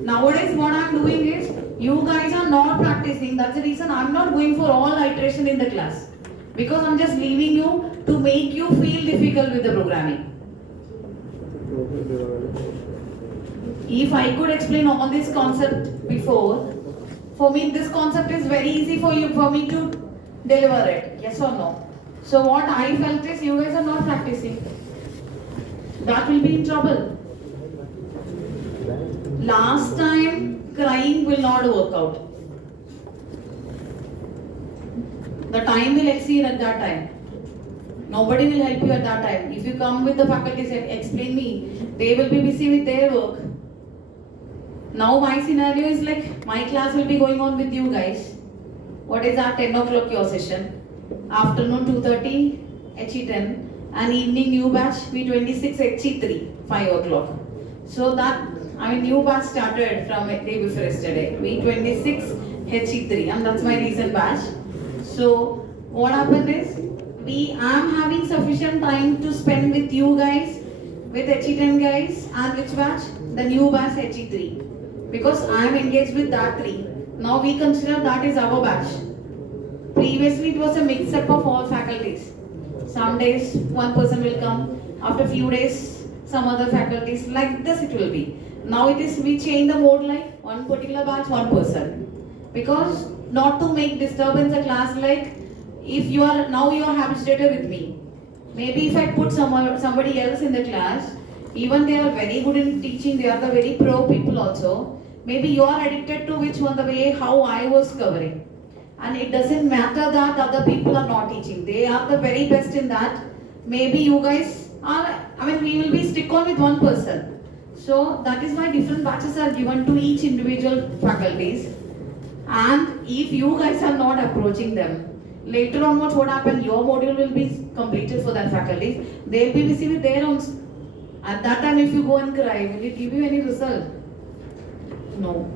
Nowadays what I am doing is, you guys are not practicing. That's the reason I am not going for all iteration in the class. Because I am just leaving you to make you feel difficult with the programming. If I could explain all this concept before, for me this concept is very easy for me to deliver it. Yes or no? So what I felt is you guys are not practicing. That will be in trouble. Last time crying will not work out. The time will exceed at that time. Nobody will help you at that time. If you come with the faculty say, explain me, they will be busy with their work. Now my scenario is like, my class will be going on with you guys. What is that? 10 o'clock your session. Afternoon 2:30, HE10. And evening new batch, V26, HE3, 5 o'clock. So that, new batch started from day before yesterday. V26, HE3, and that's my recent batch. So what happened is, I'm having sufficient time to spend with you guys, with HE10 guys, and which batch? The new batch HE3. Because I am engaged with that 3. Now we consider that is our batch. Previously it was a mix-up of all faculties. Some days one person will come, after few days some other faculties, like this it will be. Now it is, we change the mode like one particular batch, one person. Because not to make disturbance in class, like if you are, now you are habituated with me. Maybe if I put somebody else in the class, even they are very good in teaching, they are the very pro people also. Maybe you are addicted to which one, the way how I was covering. And it doesn't matter that other people are not teaching. They are the very best in that. Maybe you guys are, we will be stick on with one person. So that is why different batches are given to each individual faculties. And if you guys are not approaching them, later on what happen, your module will be completed for that faculty. They will be busy with their own. At that time if you go and cry, will it give you any result? No.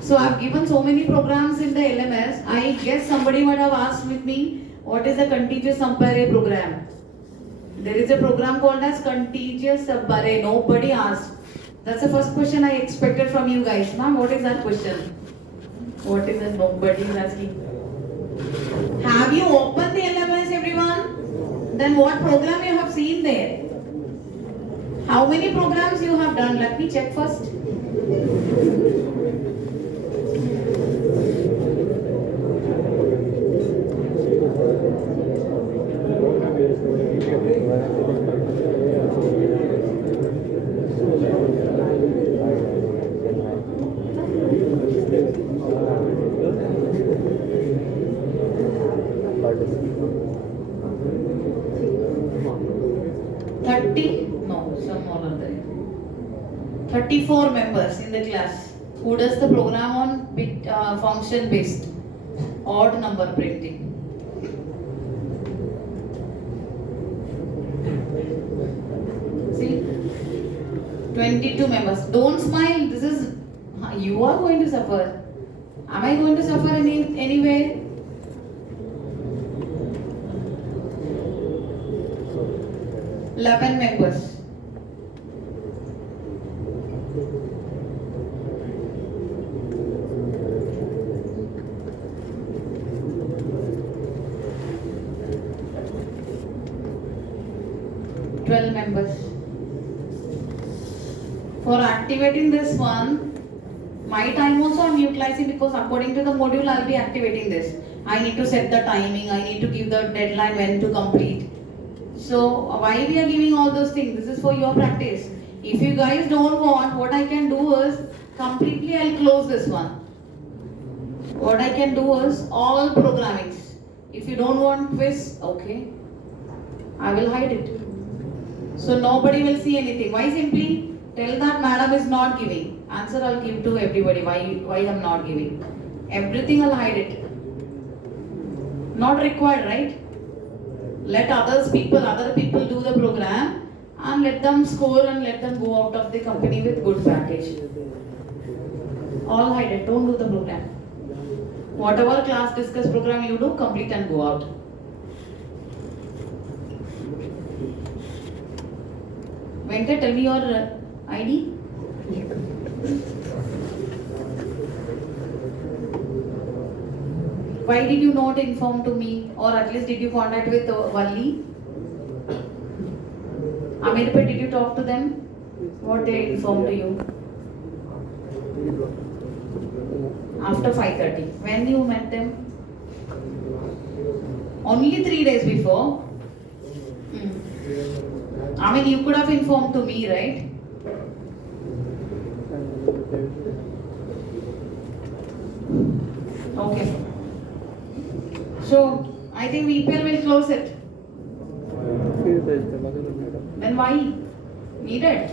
So I've given so many programs in the LMS. I guess somebody might have asked with me, what is a contiguous sub-array program? There is a program called as contiguous sub-array. Nobody asked. That's the first question I expected from you guys. Ma'am, what is that question? What is that? Nobody is asking. Have you opened the LMS, everyone? Then what program you have seen there? How many programs you have done? Let me check first. No, some more are there. 34 members in the class. Who does the program on bit function based odd number printing? See, 22 members. Don't smile. This is, you are going to suffer. Am I going to suffer anyway? Eleven members. Members. For activating this one, my time also I am utilizing, because according to the module I will be activating this. I need to set the timing, I need to give the deadline when to complete. So why we are giving all those things? This is for your practice. If you guys don't want, what I can do is completely I'll close this one. What I can do is all programmings. If you don't want quiz, okay, I will hide it. So nobody will see anything. Why? Simply tell that madam is not giving. Answer I'll give to everybody. Why I'm not giving? Everything I'll hide it. Not required, right? Let other people do the program and let them score and let them go out of the company with good package. All hide it. Don't do the program. Whatever class discuss program you do, complete and go out. Venkat, tell me your ID. Why did you not inform to me, or at least did you contact with Valli? Amirpet, did you talk to them? What they informed to you? After 5:30. When you met them? Only 3 days before. You could have informed to me, right? Okay. So, I think VPL will close it. Then why? Needed.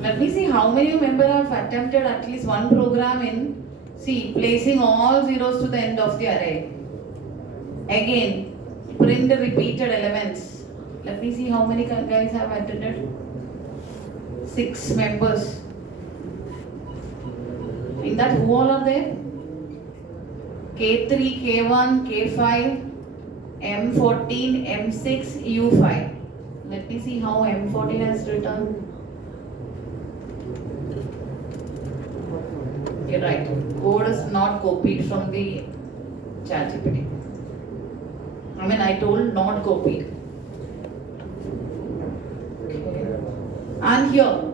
Let me see how many members have attempted at least one program in, placing all zeros to the end of the array. Again, print the repeated elements. Let me see how many guys have attended. 6 members. In that, who all are there? K3, K1, K5, M14, M6, U5. Let me see how M14 has written. You're right. Code is not copied from the ChatGPT. I mean, I told not copied. Okay. And here,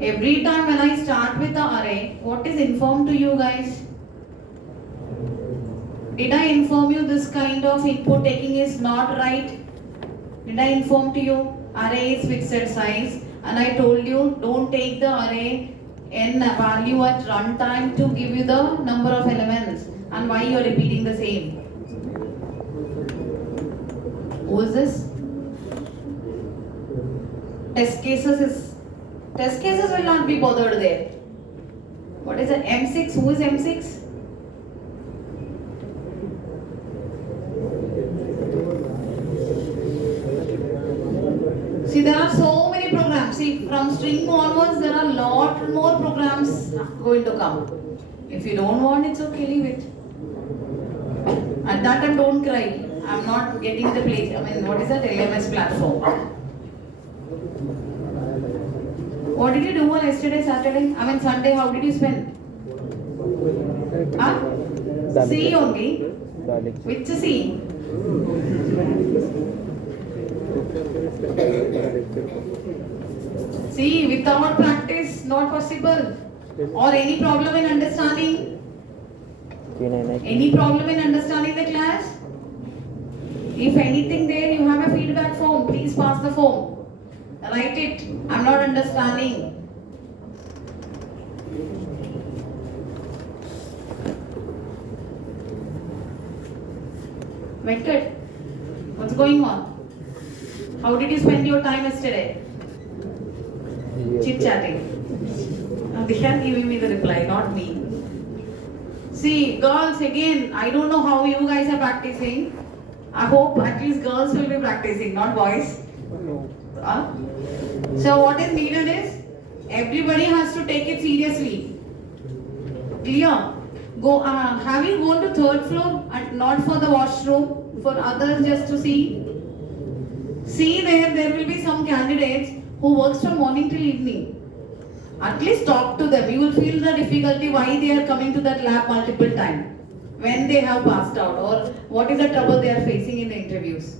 every time when I start with the array, what is informed to you guys? Did I inform you this kind of input taking is not right? Did I inform to you? Array is fixed size, and I told you don't take the array n value at runtime to give you the number of elements. And why you are repeating the same? Who is this? Test cases will not be bothered there. What is it? M6? Who is M6? See, there are so many programs. See, from string onwards, there are a lot more programs going to come. If you don't want, it's okay, leave it. At that time, don't cry. I'm not getting the place. I mean, what is that LMS platform? What did you do on yesterday, Saturday? I mean, Sunday, how did you spend? Huh? C only? Which C? See, without practice, not possible. Or any problem in understanding? Any problem in understanding the class? If anything there, you have a feedback form. Please pass the form. Write it. I'm not understanding. Venkat, what's going on? How did you spend your time yesterday? Chit-chatting. They are giving me the reply, not me. See, girls, again, I don't know how you guys are practicing. I hope at least girls will be practicing, not boys. So what is needed is, everybody has to take it seriously. Clear? Have you gone to third floor and not for the washroom, for others just to see? See there will be some candidates who works from morning till evening. At least talk to them. You will feel the difficulty why they are coming to that lab multiple times. When they have passed out or what is the trouble they are facing in the interviews.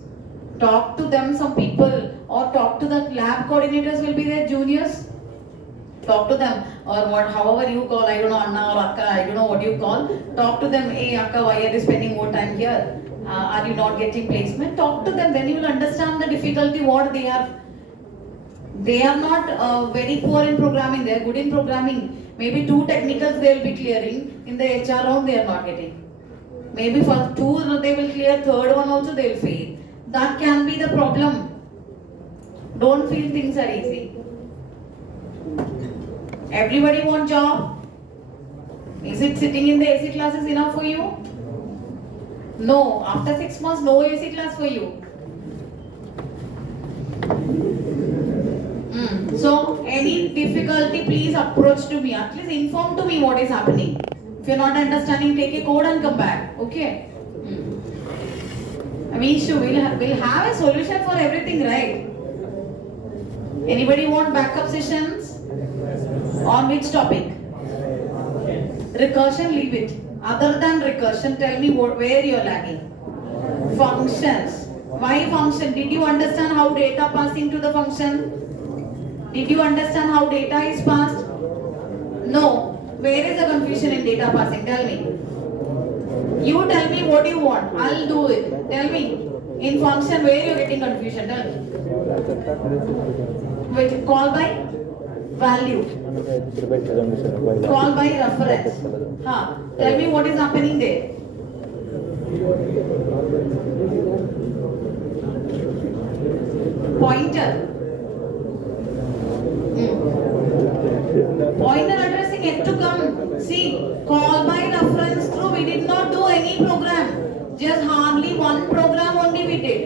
Talk to them, some people, or talk to the lab coordinators will be their juniors. Talk to them or however you call, I don't know, Anna or Akka, I don't know what you call. Talk to them, hey Akka, why are you spending more time here? Are you not getting placement? Talk to them, then you will understand the difficulty what they are. They are not very poor in programming, they are good in programming. Maybe 2 technicals they will be clearing, in the HR round they are not getting. Maybe for 2 they will clear, third one also they will fail. That can be the problem. Don't feel things are easy. Everybody want job? Is it sitting in the AC classes enough for you? No. After 6 months, no AC class for you. So, any difficulty, please approach to me. At least inform to me what is happening. If you're not understanding, take a code and come back. Okay? I mean, we'll have a solution for everything, right? Anybody want backup sessions? On which topic? Recursion, leave it. Other than recursion, tell me where you're lagging. Functions. Why function? Did you understand how data passing to the function? Did you understand how data is passed? No. Where is the confusion in data passing? Tell me. You tell me what you want. I'll do it. Tell me. In function, where you're getting confusion? Tell me. Wait, call by value. Call by reference. Tell me what is happening there. Pointer. Pointer addressing yet to come. See, call by reference through. We did not do any program. Just hardly one program only we did.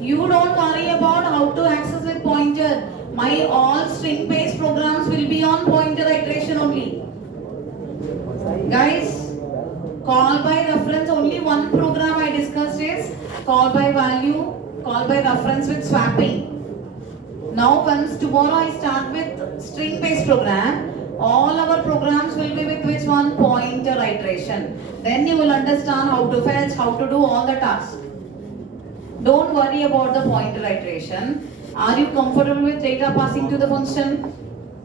You don't worry about how to access with pointer. My all string based programs will be on pointer iteration only. Guys, Call by reference, only one program I discussed is call by value, call by reference with swapping. Now once tomorrow I start with string based program, all our programs will be with which one? Pointer iteration. Then you will understand how to fetch, how to do all the tasks. Don't worry about the pointer iteration. Are you comfortable with data passing to the function?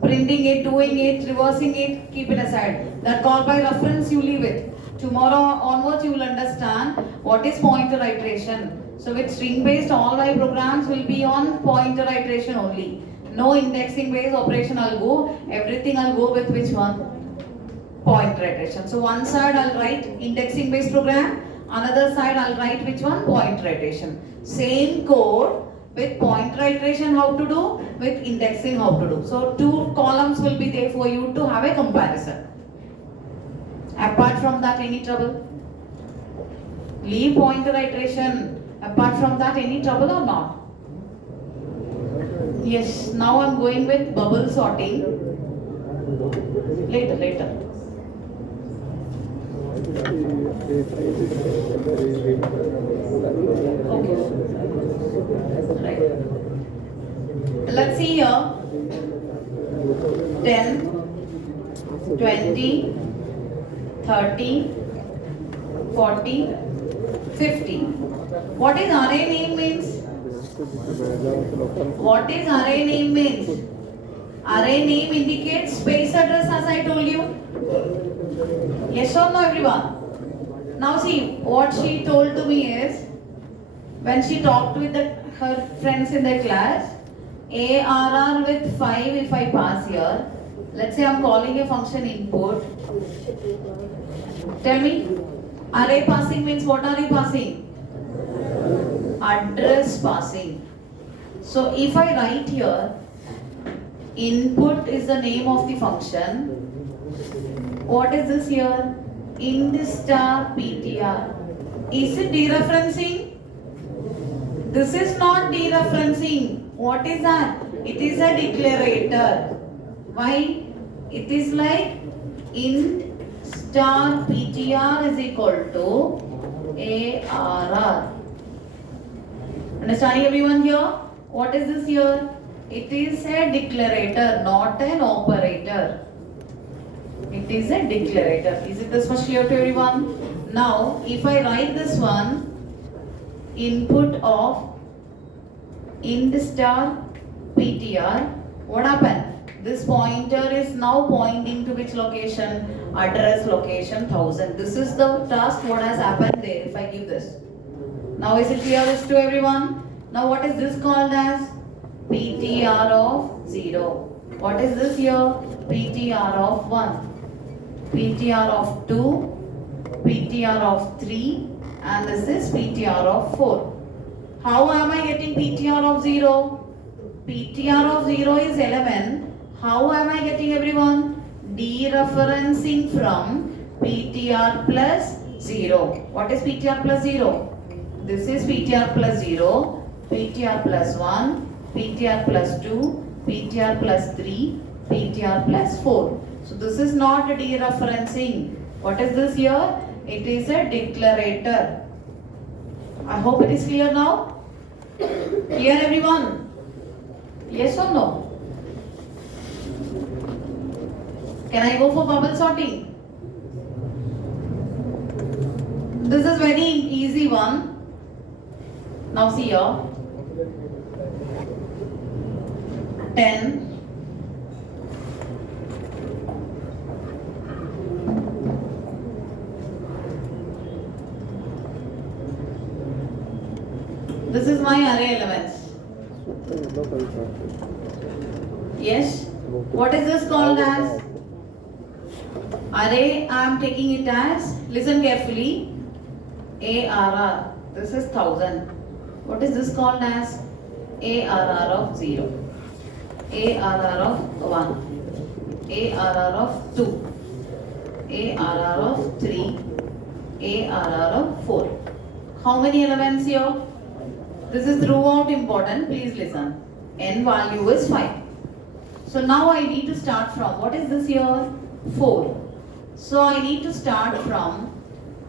Printing it, doing it, reversing it, keep it aside. That call by reference you leave it. Tomorrow onwards you will understand what is pointer iteration. So with string based all my programs will be on pointer iteration only. No indexing based operation I'll go. Everything I'll go with which one? Pointer iteration. So one side I'll write indexing based program. Another side I'll write which one? Pointer iteration. Same code with pointer iteration how to do, with indexing how to do. So two columns will be there for you to have a comparison. Apart from that, any trouble? Leave pointer iteration. Apart from that, any trouble or not? Yes, now I'm going with bubble sorting. Later. Okay. Right. Let's see here. 10, 20, 30, 40, 50. What is array name means? What is array name means? Array name indicates space address as I told you. Yes or no everyone? Now see, what she told to me is, when she talked with her friends in the class, ARR with 5 if I pass here. Let's say I'm calling a function input. Tell me, array passing means what are you passing? Address passing. So if I write here, input is the name of the function. What is this here? Int star ptr. Is it dereferencing? This is not dereferencing. What is that? It is a declarator. Why? It is like int star ptr is equal to ARR. Understanding everyone here? What is this here? It is a declarator, not an operator. It is a declarator. Is it this much clear to everyone? Now, if I write this one, input of int star ptr, what happened? This pointer is now pointing to which location? Address location 1000. This is the task what has happened there if I give this. Now is it clear this to everyone? Now what is this called as? PTR of 0. What is this here? PTR of 1. PTR of 2. PTR of 3. And this is PTR of 4. How am I getting PTR of 0? PTR of 0 is 11. How am I getting everyone? Dereferencing from PTR plus 0. What is PTR plus 0? This is PTR plus 0, PTR plus 1, PTR plus 2, PTR plus 3, PTR plus 4. So this is not a dereferencing. What is this here? It is a declarator. I hope it is clear now. Clear everyone? Yes or no? Can I go for bubble sorting? This is very easy one. Now see here. 10. This is my array elements. Yes? What is this called as? Array, I am taking it as, listen carefully, ARR. This is 1000. What is this called as? ARR of 0. ARR of 1. ARR of 2. ARR of 3. ARR of 4. How many elements here? This is throughout important, please listen. N value is 5. So now I need to start from, what is this here? 4. So I need to start from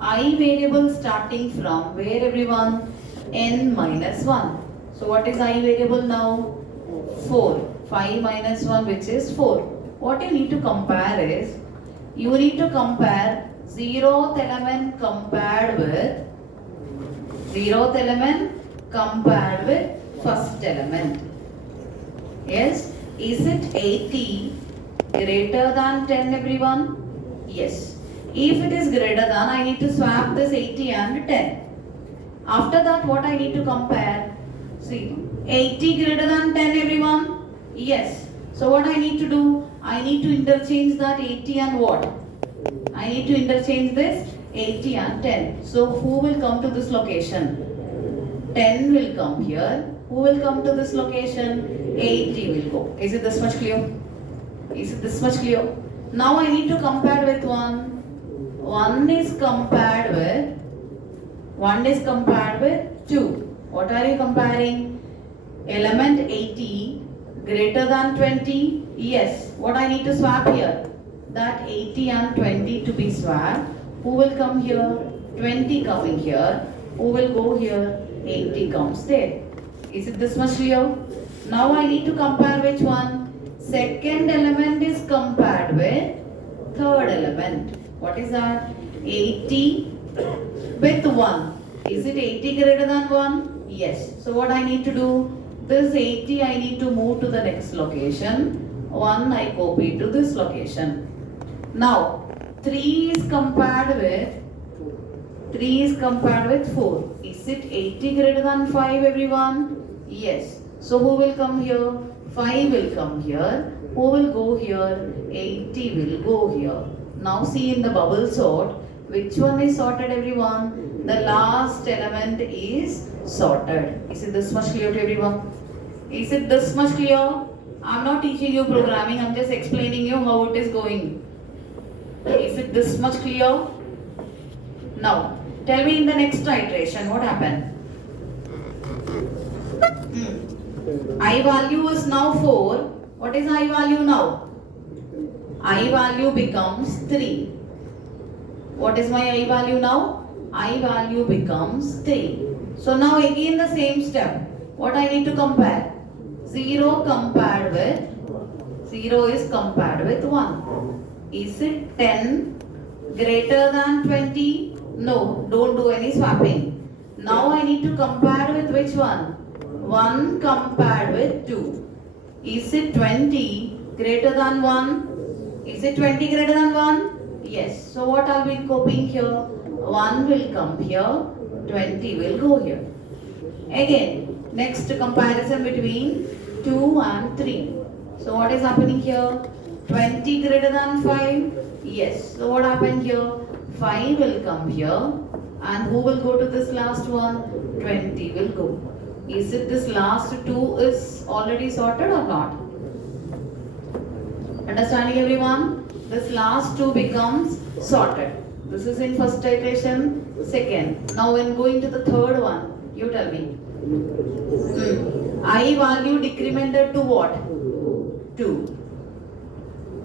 I variable starting from where everyone? N minus 1. So what is I variable now? 4. 5 minus 1, which is 4. What you need to compare is, you need to compare 0th element compared with first element. Yes? Is it 80 greater than 10 everyone? Yes. If it is greater than, I need to swap this 80 and 10. After that, what I need to compare? See, 80 greater than 10 everyone? Yes. So what I need to do? I need to interchange that 80 and what? I need to interchange this 80 and 10. So who will come to this location? 10 will come here. Who will come to this location? 80 will go. Is it this much clear? Is it this much clear? Now I need to compare with 1. 1 is compared with 2. What are you comparing? Element 80 greater than 20? Yes. What I need to swap here? That 80 and 20 to be swapped. Who will come here? 20 coming here. Who will go here? 80 comes there. Is it this much clear? Now I need to compare which one? Second element is compared with third element. What is that? 80 with 1. Is it 80 greater than 1? Yes. So what I need to do? This 80 I need to move to the next location. 1 I copy to this location. Now 3 is compared with 4. Is it 80 greater than 5 everyone? Yes. So who will come here? 5 will come here. Who will go here? 80 will go here. Now see in the bubble sort, which one is sorted everyone? The last element is sorted. Is it this much clear to everyone? Is it this much clear? I'm not teaching you programming, I'm just explaining you how it is going. Is it this much clear? Now, tell me in the next iteration what happened? I value is now 4. What is I value now? I value becomes 3. What is my I value now? I value becomes 3. So now again the same step. What I need to compare? 0 is compared with 1. Is it 10 greater than 20? No, don't do any swapping. Now I need to compare with which one? 1 compared with 2. Is it 20 greater than 1? Is it 20 greater than 1? Yes. So what are we copying here? 1 will come here, 20 will go here. Again, next comparison between 2 and 3. So what is happening here? 20 greater than 5? Yes. So what happened here? 5 will come here. And who will go to this last one? 20 will go. Is it this last 2 is already sorted or not? Understanding everyone? This last 2 becomes sorted. This is in first iteration, second. Now when going to the third one, you tell me. I value decremented to what? 2.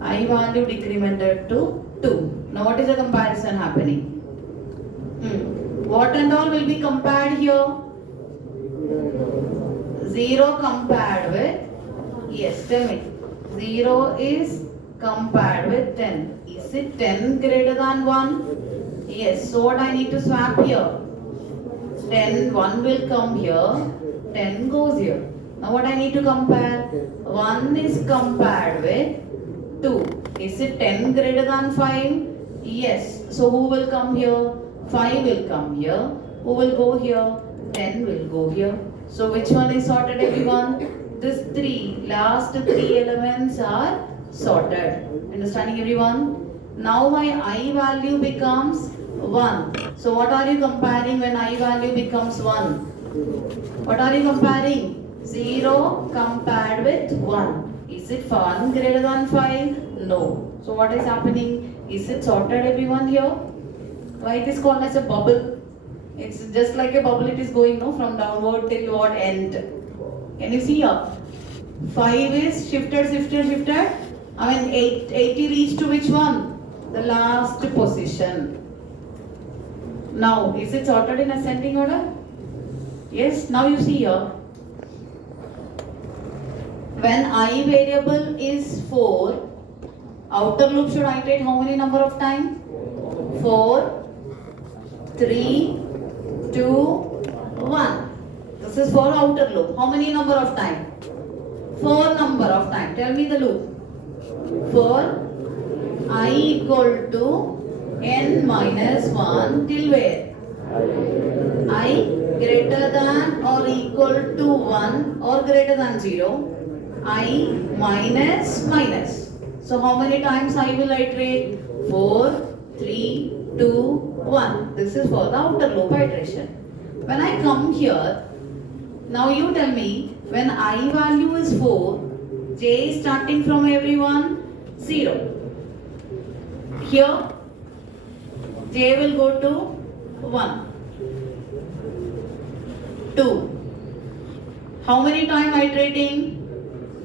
I value decremented to 2. Now what is the comparison happening? What and all will be compared here? 0 compared with, yes, tell me. 0 is compared with 10. Is it 10 greater than 1? Yes. So what I need to swap here? 10, 1 will come here. 10 goes here. Now what I need to compare? 1 is compared with 2. Is it 10 greater than 5? Yes. So who will come here? 5 will come here. Who will go here? 10 will go here. So which one is sorted everyone? This 3, last 3 elements are sorted. Understanding everyone? Now my I value becomes 1. So what are you comparing when I value becomes 1? What are you comparing? 0 compared with 1. Is it 1 greater than 5? No. So what is happening? Is it sorted everyone here? Why it is called as a bubble? It's just like a bubble, it is going from downward till what end. Can you see here? 5 is shifted. I mean 80 reached to which one? The last position. Now, is it sorted in ascending order? Yes, now you see here. When I variable is 4, outer loop should iterate how many number of time? 4, 3, 2, 1. This is for outer loop. How many number of time? 4 number of time. Tell me the loop. For I equal to n minus 1 till where? I greater than or equal to 1 or greater than 0. I minus minus. So how many times I will iterate? 4, 3, 2, 1. This is for the outer loop iteration. When I come here, now you tell me, when I value is 4, j is starting from everyone 0. Here, j will go to 1, 2. How many time iterating?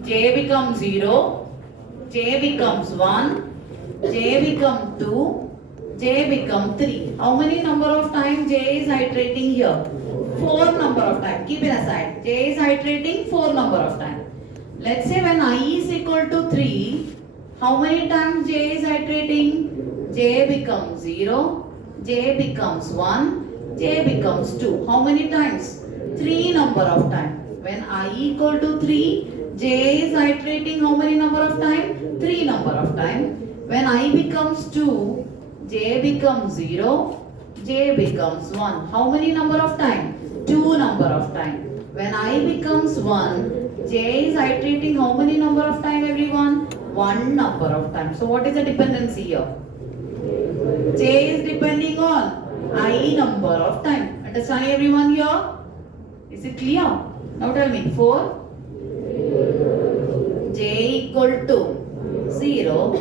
J becomes 0, j becomes 1, j becomes 2, j becomes 3. How many number of time j is iterating here? 4 number of time. Keep it aside. J is iterating 4 number of time. Let's say when I is equal to 3, how many times j is iterating? J becomes 0, j becomes 1, j becomes 2. How many times? 3 number of time. When I equal to 3, j is iterating how many number of time? 3 number of time. When I becomes 2, j becomes 0, j becomes 1. How many number of time? 2 number of time. When I becomes 1, j is iterating how many number of time everyone? 1 number of time. So what is the dependency here? J is depending on I number of time. Understand everyone here? Is it clear? Now tell me, 4, j equal to 0,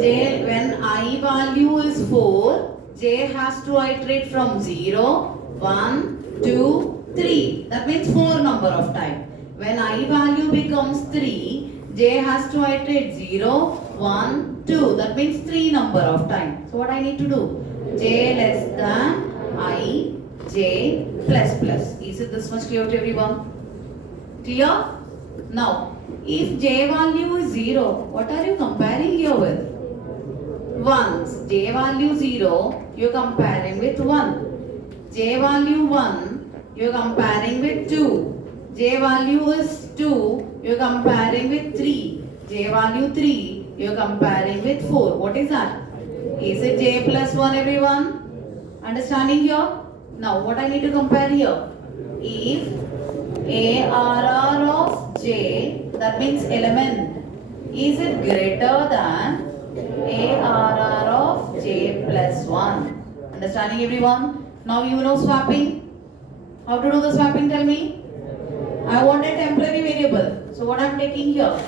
j when I value is 4, j has to iterate from 0, 1, 2, 3. That means 4 number of time. When I value becomes 3, j has to iterate 0, 1, 2. That means 3 number of time. So what I need to do? J less than I, j plus plus. Is it this much clear to everyone? Clear? Now, if j value is 0, what are you comparing here with? 1. J value 0, you are comparing with 1. J value 1, you are comparing with 2. J value is 2, you are comparing with 3. J value 3, you are comparing with 4. What is that? Is it j plus 1 everyone? Understanding here? Now what I need to compare here? If ARR of j, that means element, is it greater than ARR of j plus 1? Understanding everyone? Now you know swapping. How to do the swapping, tell me? I want a temporary variable. So what I am taking here?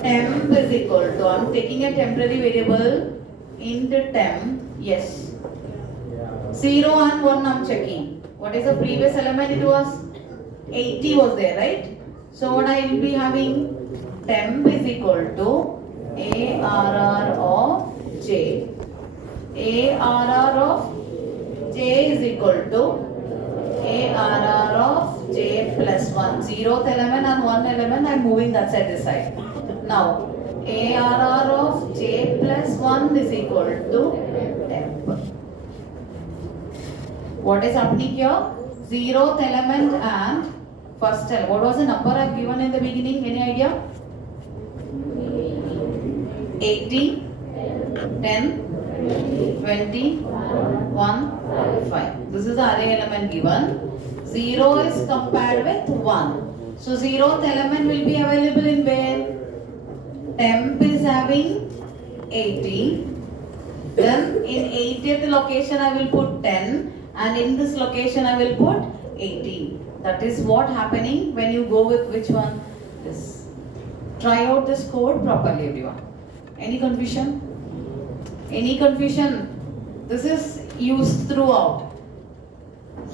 Temp is equal to, I am taking a temporary variable into temp, yes. 0 and 1 I am checking. What is the previous element? It was 80 was there, right? So what I will be having? Temp is equal to ARR of j. ARR of j is equal to ARR of j plus 1. 0th element and 1 element I am moving that side this side. Now ARR of j plus 1 is equal to temp. What is happening here? 0th element and first element. What was the number I have given in the beginning? Any idea? 80, 10, 20, 1, 5. This is the array element given. 0 is compared with 1. So 0th element will be available in where? Temp is having 80. Then in 80th location I will put 10. And in this location I will put 80. That is what happening when you go with which one? This. Try out this code properly everyone. Any confusion? Any confusion? This is used throughout.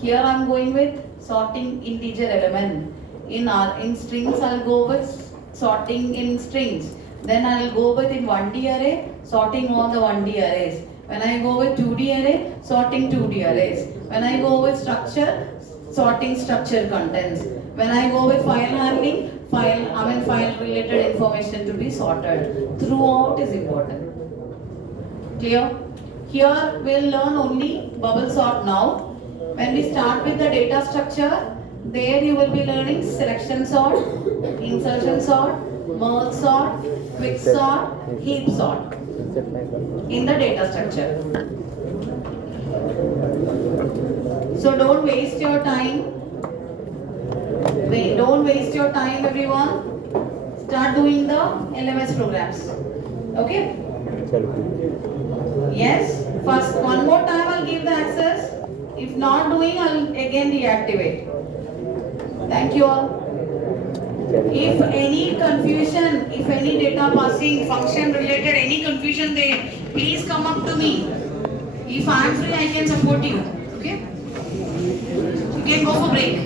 Here I am going with sorting integer element. In strings I will go with sorting in strings. Then I will go with in 1D array, sorting all the 1D arrays. When I go with 2D array, sorting 2D arrays. When I go with structure, sorting structure contents. When I go with file handling, file related information to be sorted. Throughout is important. Clear? Here we'll learn only bubble sort now. When we start with the data structure, there you will be learning selection sort, insertion sort, merge sort, quick sort, heap sort in the data structure. So don't waste your time. Don't waste your time, everyone. Start doing the LMS programs. Okay? Yes. First, one more time I'll give the access. If not doing, I'll again deactivate. Thank you all. If any confusion, if any data passing, function related, any confusion there, please come up to me. If I am free, I can support you. Okay? You can go for break.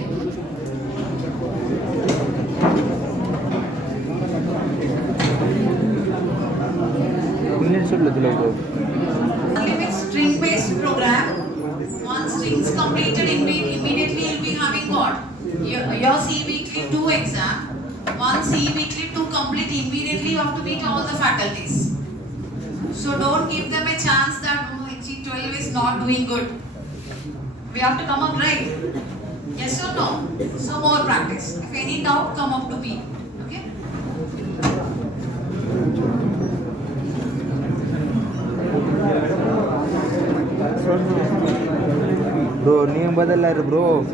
Only with string-based program, once strings completed, immediately you'll be having what? Your C weekly 2 exam. One C weekly 2 complete, immediately you have to meet all the faculties. So don't give them a chance that HE 12 is not doing good. We have to come up, right? Yes or no? So more practice. If any doubt, come up to me. Okay? Bro, name badal bro.